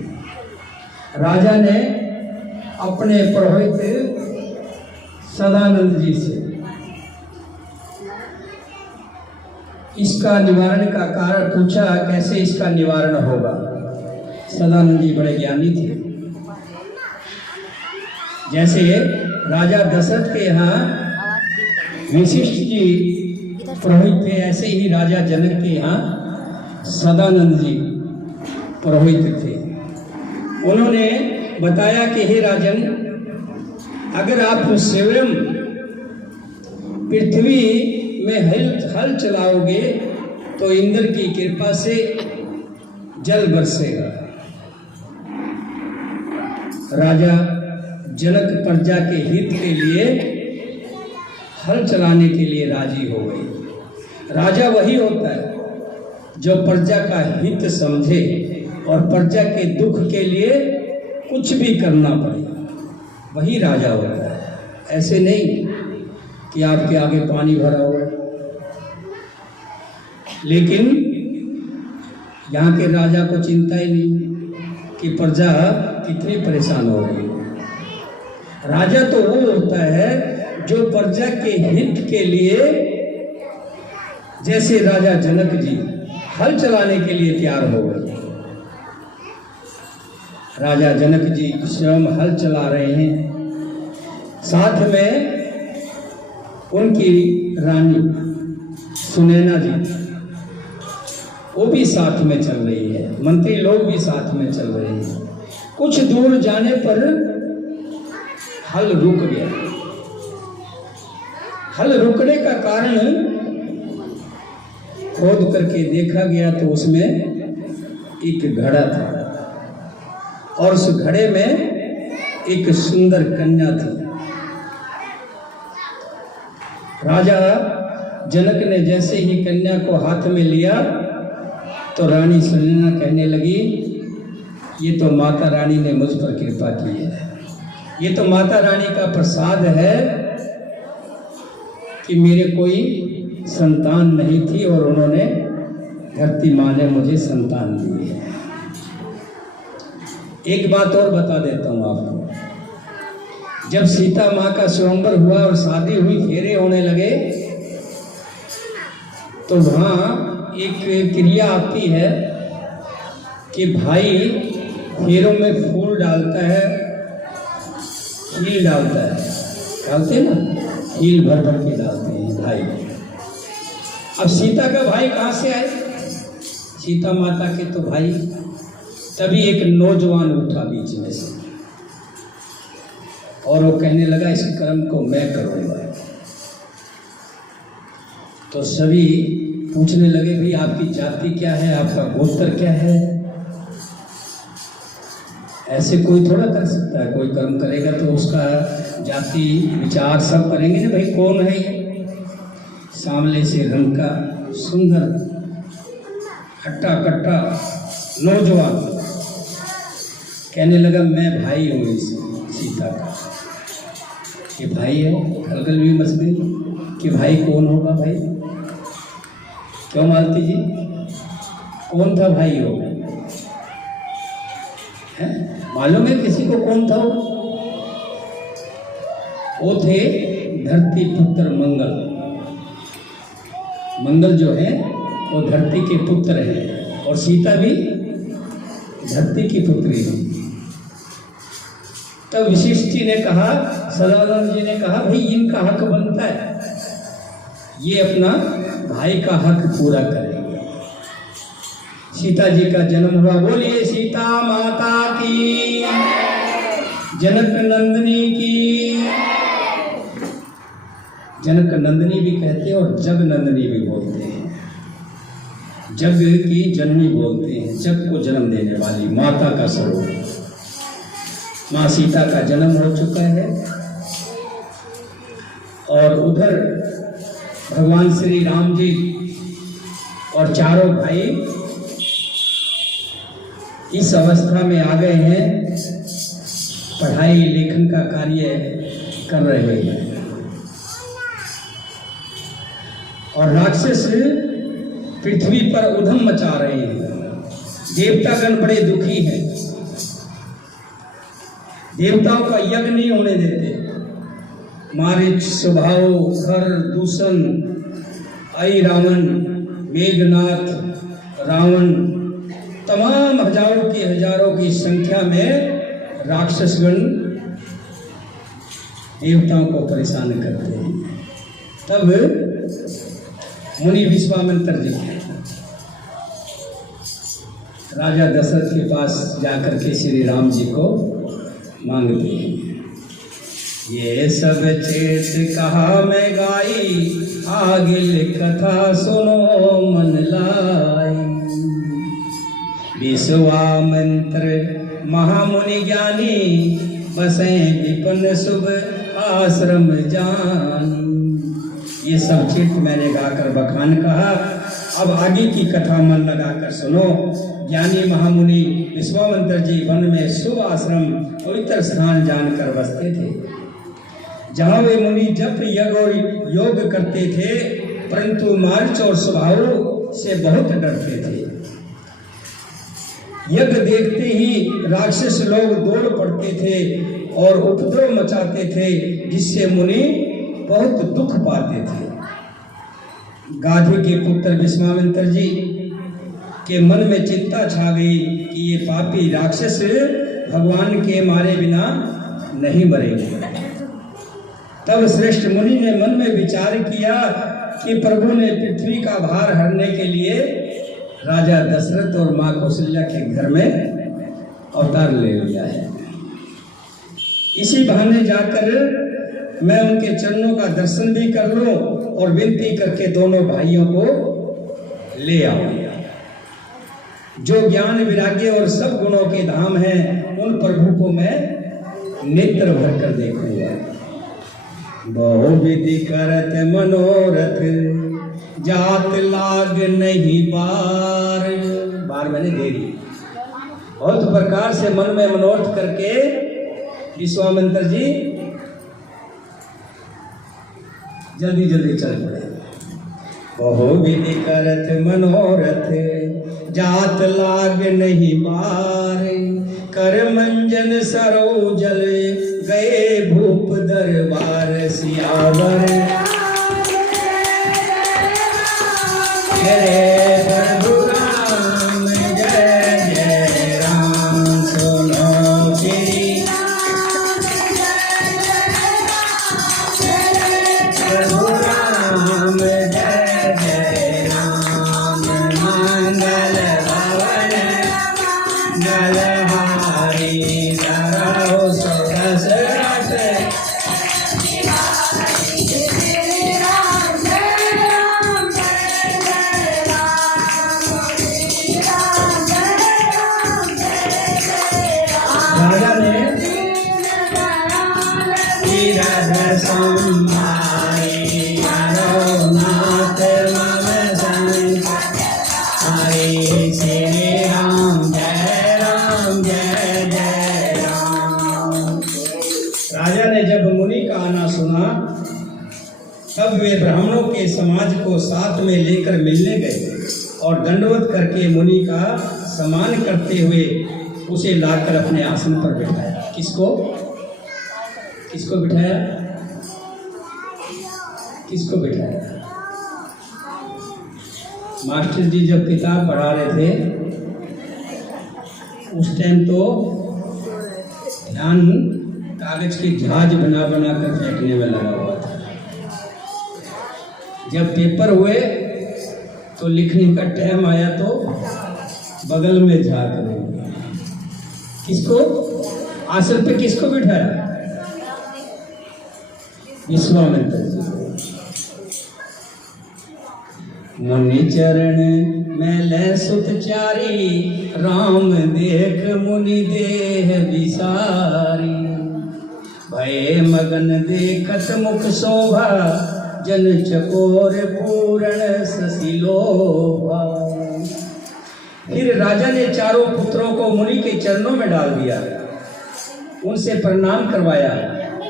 राजा ने अपने पुरोहित सदानंद जी से इसका निवारण का कारण पूछा, कैसे इसका निवारण होगा। सदानंद जी बड़े ज्ञानी थे। जैसे राजा दशरथ के यहाँ वशिष्ठ जी पुरोहित थे, ऐसे ही राजा जनक के यहाँ सदानंद जी पुरोहित थे। उन्होंने बताया कि हे राजन, अगर आप स्वयं पृथ्वी में हल चलाओगे तो इंद्र की कृपा से जल बरसेगा। राजा जनक प्रजा के हित के लिए हल चलाने के लिए राजी हो गए। राजा वही होता है जो प्रजा का हित समझे और प्रजा के दुख के लिए कुछ भी करना पड़े, वही राजा होता है। ऐसे नहीं कि आपके आगे पानी भरा हुआ है, लेकिन यहाँ के राजा को चिंता ही नहीं कि प्रजा कितनी परेशान हो रही है। राजा तो वो होता है जो प्रजा के हित के लिए, जैसे राजा जनक जी हल चलाने के लिए तैयार हो गए। राजा जनक जी स्वयं हल चला रहे हैं, साथ में उनकी रानी सुनैना जी वो भी साथ में चल रही है, मंत्री लोग भी साथ में चल रहे हैं। कुछ दूर जाने पर हल रुक गया। हल रुकने का कारण खोद करके देखा गया तो उसमें एक घड़ा था और उस घड़े में एक सुंदर कन्या थी। राजा जनक ने जैसे ही कन्या को हाथ में लिया तो रानी सुनैना कहने लगी, ये तो माता रानी ने मुझ पर कृपा की है, ये तो माता रानी का प्रसाद है कि मेरे कोई संतान नहीं थी और उन्होंने धरती माँ ने मुझे संतान दी है। एक बात और बता देता हूँ आपको, जब सीता माँ का स्वयंवर हुआ और शादी हुई, फेरे होने लगे, तो वहाँ एक क्रिया आती है कि भाई फेरों में फूल डालता है, हील डालता है, डालते हैं ना, हील भर भर के डालते हैं भाई। अब सीता का भाई कहाँ से आए? सीता माता के तो भाई। तभी एक नौजवान उठा बीच में से और वो कहने लगा, इस कर्म को मैं करूँगा। तो सभी पूछने लगे, भाई आपकी जाति क्या है, आपका गोत्र क्या है? ऐसे कोई थोड़ा कर सकता है, कोई कर्म करेगा तो उसका जाति विचार सब करेंगे ना, भाई कौन है ये? सामने से रंग का सुंदर हट्टा कट्टा नौजवान कहने लगा, मैं भाई हूँ इस सीता का। ये भाई है? खलखल भी मच गई कि भाई कौन होगा भाई? क्यों मालती जी, कौन था भाई हो? मालूम है किसी को कौन था? वो थे धरती पुत्र मंगल। मंगल जो है वो धरती के पुत्र है और सीता भी धरती की पुत्री है। तब वशिष्ठ जी ने कहा, सदानंद जी ने कहा, भाई इनका हक बनता है, ये अपना भाई का हक पूरा करेंगे। सीता जी का जन्म हुआ। बोलिए सीता माता की, जनक नंदिनी की। जनक नंदिनी भी कहते हैं और जग नंदिनी भी बोलते हैं। जग की जननी बोलते हैं, जग को जन्म देने वाली माता का स्वरूप। माँ सीता का जन्म हो चुका है और उधर भगवान श्री राम जी और चारों भाई इस अवस्था में आ गए हैं, पढ़ाई लेखन का कार्य कर रहे हैं और राक्षस पृथ्वी पर उधम मचा रहे हैं। देवतागण बड़े दुखी हैं, देवताओं का यज्ञ नहीं होने देते। मारीच, स्वभाव, खर, दूषण, आई रावण, मेघनाथ, रावण, तमाम हजारों की संख्या में राक्षसगण देवताओं को परेशान करते हैं। तब मुनि विश्वामित्र जी राजा दशरथ के पास जाकर के श्री राम जी को मांगते हैं। ये सब चेत कहा मैं गाई, आगिल कथा सुनो मन लाई। विश्वामित्र महामुनि ज्ञानी, बसे विपिन शुभ आश्रम जानी। ये सब चित मैंने गाकर बखान कहा। अब आगे की कथा मन लगाकर सुनो। ज्ञानी महामुनि विश्वामित्र जी वन में शुभ आश्रम पवित्र स्थान जानकर बसते थे। जहाँ वे मुनि जप यज्ञ और योग करते थे, परंतु मार्च और स्वभाव से बहुत डरते थे। यज्ञ देखते ही राक्षस लोग दौड़ पड़ते थे और उपद्रव मचाते थे, जिससे मुनि बहुत दुख पाते थे। गाधी के पुत्र विश्वामित्र जी के मन में चिंता छा गई कि ये पापी राक्षस भगवान के मारे बिना नहीं मरेंगे। तब श्रेष्ठ मुनि ने मन में विचार किया कि प्रभु ने पृथ्वी का भार हरने के लिए राजा दशरथ और माँ कौशल्या के घर में अवतार ले लिया है। इसी बहाने जाकर मैं उनके चरणों का दर्शन भी कर लूं और विनती करके दोनों भाइयों को ले आऊं। जो ज्ञान वैराग्य और सब गुणों के धाम हैं, उन प्रभु को मैं नेत्र भर कर देखूंगा। बहुविधि करत मनोरथ, जात लाग नहीं बार। बार मैंने देरी। बहुत प्रकार से मन में मनोरथ करके विश्वामित्र जी जल्दी जल्दी चल पड़े। बहुविधि करत मनोरथ, जात लाग नहीं बार। कर मंजन सरोजल, गए भूप दरबार। सियावर जय प्रभु राम, जय जय राम। सुनो श्री प्रभु राम, जय जय राम। मंगल भवन गलहारी, धरो सुदशरथ। राजा ने तीरथ संभारी, करो नाथ मम संग। हरि श्री राम, जय राम, जय जय राम। राजा ने जब मुनि का आना सुना, तब वे ब्राह्मणों के समाज को साथ में लेकर मिलने गए और दंडवत करके मुनि का सम्मान करते हुए उसे लाकर अपने आसन पर बिठाया। किसको किसको बिठाया? किसको बिठाया? मास्टर जी जब किताब पढ़ा रहे थे, उस टाइम तो ध्यान कागज के जहाज बना बना कर फेंकने में लगा हुआ था। जब पेपर हुए तो लिखने का टाइम आया तो बगल में झाँक रहे। किसको आसन पे किसको बिठाया? विश्वामित्र जी। मुनि चरण मैले सुत चारी, राम देख मुनि देह विसारी। भय मगन देखत मुख शोभा, जन चकोर पूर्ण ससिलोभा। फिर राजा ने चारों पुत्रों को मुनि के चरणों में डाल दिया, उनसे प्रणाम करवाया।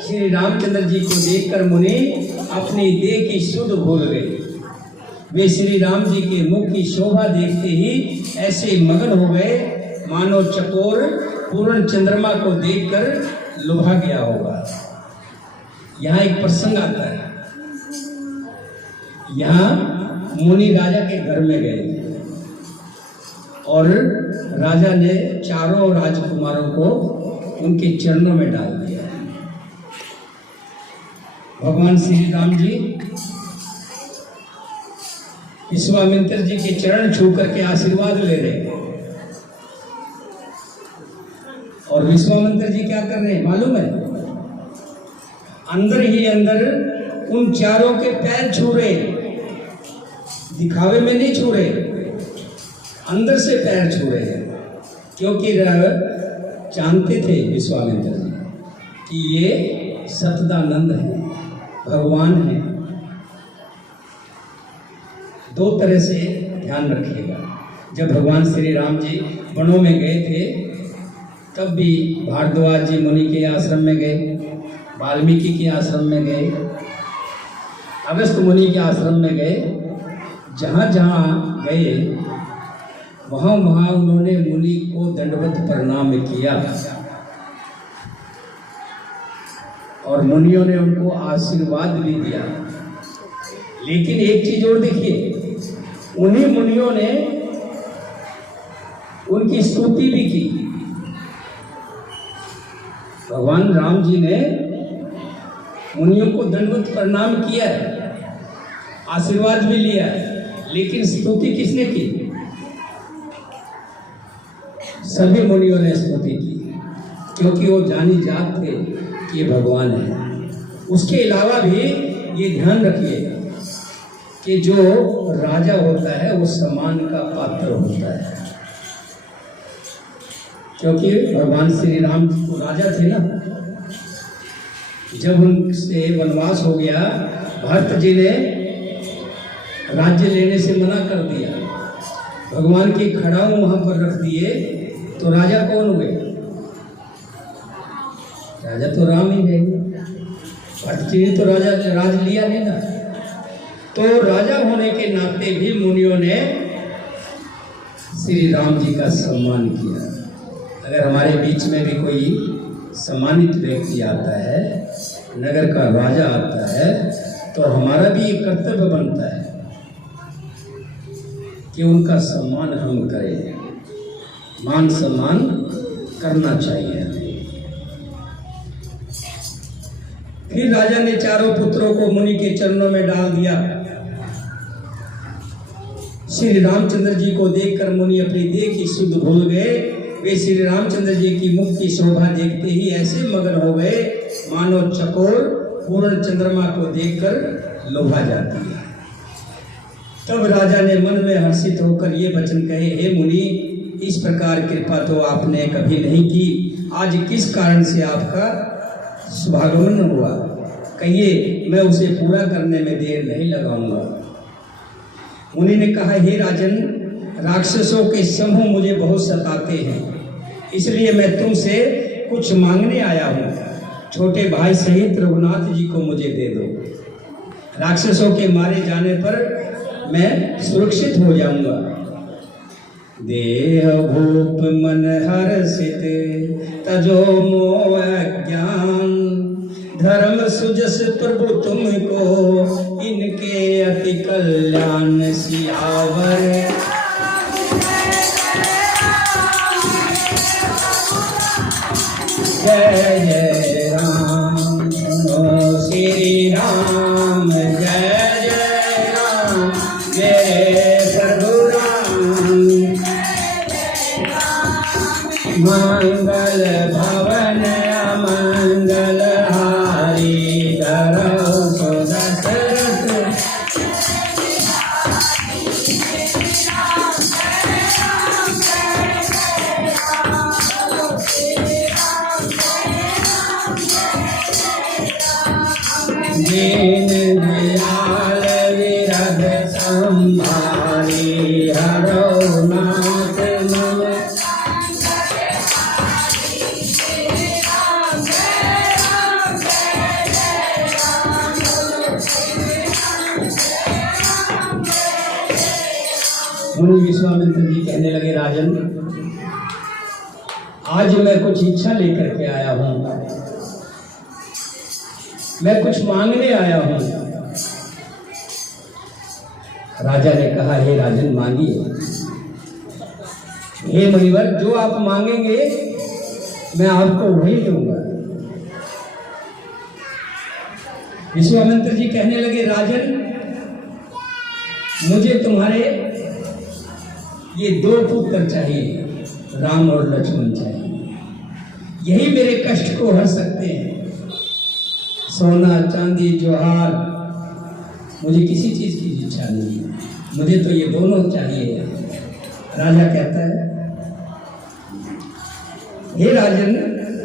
श्री रामचंद्र जी को देखकर मुनि अपनी देह की सुध भूल गए। वे श्री राम जी के मुख की शोभा देखते ही ऐसे मगन हो गए मानो चकोर पूर्ण चंद्रमा को देखकर लुभा गया होगा। यहाँ एक प्रसंग आता है। यहाँ मुनि राजा के घर में गए और राजा ने चारों राजकुमारों को उनके चरणों में डाल दिया। भगवान श्री राम जी विश्वामित्र जी के चरण छू करके आशीर्वाद ले रहे और विश्वामित्र जी क्या कर रहे हैं मालूम है? अंदर ही अंदर उन चारों के पैर छू रहे, दिखावे में नहीं छू रहे, अंदर से पैर छू रहे हैं। क्योंकि जानते थे विश्वामित्र जी कि ये सतदानंद है, भगवान है। दो तरह से ध्यान रखिएगा। जब भगवान श्री राम जी वनों में गए थे, तब भी भारद्वाज जी मुनि के आश्रम में गए। वाल्मीकि के आश्रम में गए, अगस्त मुनि के आश्रम में गए, जहाँ जहाँ गए वहाँ वहाँ उन्होंने मुनि को दंडवत प्रणाम किया और मुनियों ने उनको आशीर्वाद भी दिया। लेकिन एक चीज और देखिए, उन्हीं मुनियों ने उनकी स्तुति भी की। भगवान राम जी ने मुनियों को दंडवत प्रणाम किया है, आशीर्वाद भी लिया है, लेकिन स्तुति किसने की? सभी मुनियों ने स्तुति की, क्योंकि वो जानी जात थे कि ये भगवान है। उसके अलावा भी ये ध्यान रखिएगा कि जो राजा होता है वो सम्मान का पात्र होता है, क्योंकि भगवान श्री राम तो राजा थे ना। जब उनसे वनवास हो गया, भरत जी ने राज्य लेने से मना कर दिया, भगवान के खड़ाऊ वहां पर रख दिए, तो राजा कौन हुए? राजा तो राम ही है। भरत जी ने तो राज लिया नहीं ना। तो राजा होने के नाते भी मुनियों ने श्री राम जी का सम्मान किया। अगर हमारे बीच में भी कोई सम्मानित व्यक्ति आता है, नगर का राजा आता है, तो हमारा भी एक कर्तव्य बनता है कि उनका सम्मान हम करें, मान सम्मान करना चाहिए। फिर राजा ने चारों पुत्रों को मुनि के चरणों में डाल दिया। श्री रामचंद्र जी को देखकर मुनि अपनी देह की सुध भूल गए। वे श्री रामचंद्र जी की मुख की शोभा देखते ही ऐसे मगन हो गए मानो चकोर पूर्ण चंद्रमा को देखकर लोभा जाती है। तब राजा ने मन में हर्षित होकर ये वचन कहे, हे मुनि, इस प्रकार कृपा तो आपने कभी नहीं की। आज किस कारण से आपका शुभागमन हुआ? कहिए, मैं उसे पूरा करने में देर नहीं लगाऊंगा। मुनि ने कहा, हे राजन, राक्षसों के समूह मुझे बहुत सताते हैं, इसलिए मैं तुमसे कुछ मांगने आया हूँ। छोटे भाई सहित रघुनाथ जी को मुझे दे दो। राक्षसों के मारे जाने पर मैं सुरक्षित हो जाऊंगा। देह भूप मन हर्षित तजो मोह अज्ञान, धर्म सुजस प्रभु तुमको इनके अति कल्याण सियावर। जय जय राम, श्री राम, जय जय राम, जय प्रभु राम। मंगल भवन अमंगल हारी, धरो सो दशरथ। दीन दयाल विरध संभारी, हरो नाथ मम। मुनि विश्वामित्र जी कहने लगे, राजन, आज मैं कुछ इच्छा लेकर के आया हूं, मैं कुछ मांगने आया हूं। राजा ने कहा, हे राजन, मांगिए। हे मुनिवर, जो आप मांगेंगे मैं आपको वही दूंगा। विश्वामित्र जी कहने लगे, राजन, मुझे तुम्हारे ये दो पुत्र चाहिए, राम और लक्ष्मण चाहिए। यही मेरे कष्ट को हर सकते हैं। सोना चांदी जौहर, मुझे किसी चीज की इच्छा नहीं है, मुझे तो ये दोनों चाहिए। राजा कहता है, हे राजन,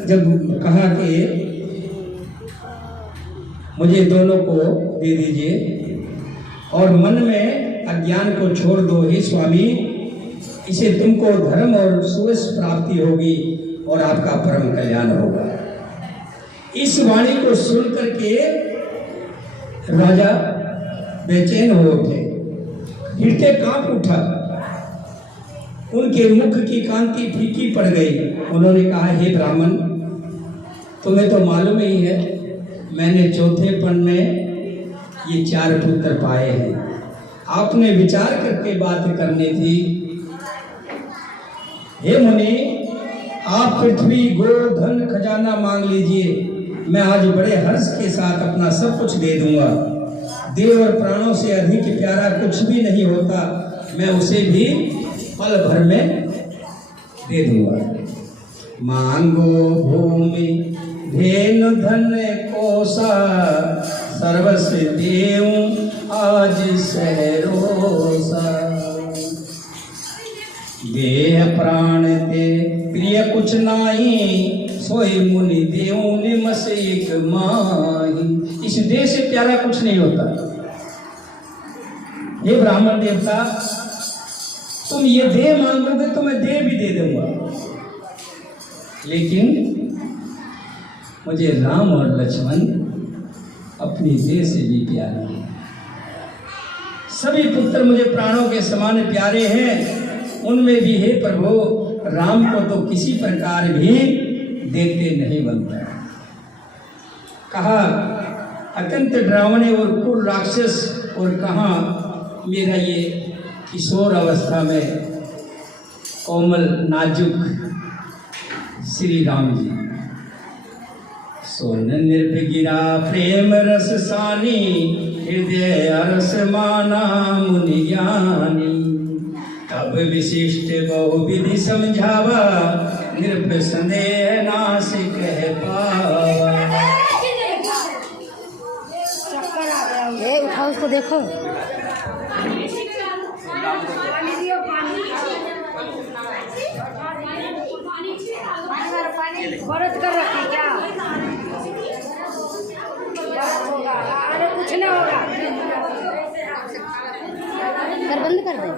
जब कहा कि मुझे दोनों को दे दीजिए और मन में अज्ञान को छोड़ दो, हे स्वामी, इसे तुमको धर्म और सुयश प्राप्ति होगी और आपका परम कल्याण होगा। इस वाणी को सुन करके राजा बेचैन हो उठे, हृदय कांप उठा, उनके मुख की कांति फीकी पड़ गई। उन्होंने कहा, हे ब्राह्मण, तुम्हें तो मालूम ही है मैंने चौथेपन में ये 4 पुत्र पाए हैं। आपने विचार करके बात करनी थी। हे मुनि, आप पृथ्वी, गो, धन, खजाना मांग लीजिए, मैं आज बड़े हर्ष के साथ अपना सब कुछ दे दूंगा। देव और प्राणों से अधिक प्यारा कुछ भी नहीं होता, मैं उसे भी पल भर में दे दूंगा। मांगो भूमि धेनु धन कोसा, सर्वस्व देऊं आज सहरोसा। देह प्राण ते प्रिय कुछ नाही, सोई मुनि देऊं निमस एक माही। इस देह से प्यारा कुछ नहीं होता। ये ब्राह्मण देवता, तुम ये देह मांगोगे तो मैं देह भी दे दूंगा, लेकिन मुझे राम और लक्ष्मण अपनी देह से भी प्यारे हैं। सभी पुत्र मुझे प्राणों के समान प्यारे हैं। उनमें भी, हे प्रभु, राम को तो किसी प्रकार भी देखते नहीं बनता। कहा, अत्यंत डरावने और क्रूर राक्षस, और कहा मेरा ये किशोर अवस्था में कोमल नाजुक श्री राम जी। सोन निर्भ गिरा प्रेम रस सानी, हृदय अरस माना मुनि ज्ञानी। तब विशिष्ट बहुविधि समझावा, निर्भ संदेह नास कह पावा। ये उठाओ, उसको देखो। व्रत कर रखी क्या? अरे कुछ नहीं होगा। कर बंद कर दे।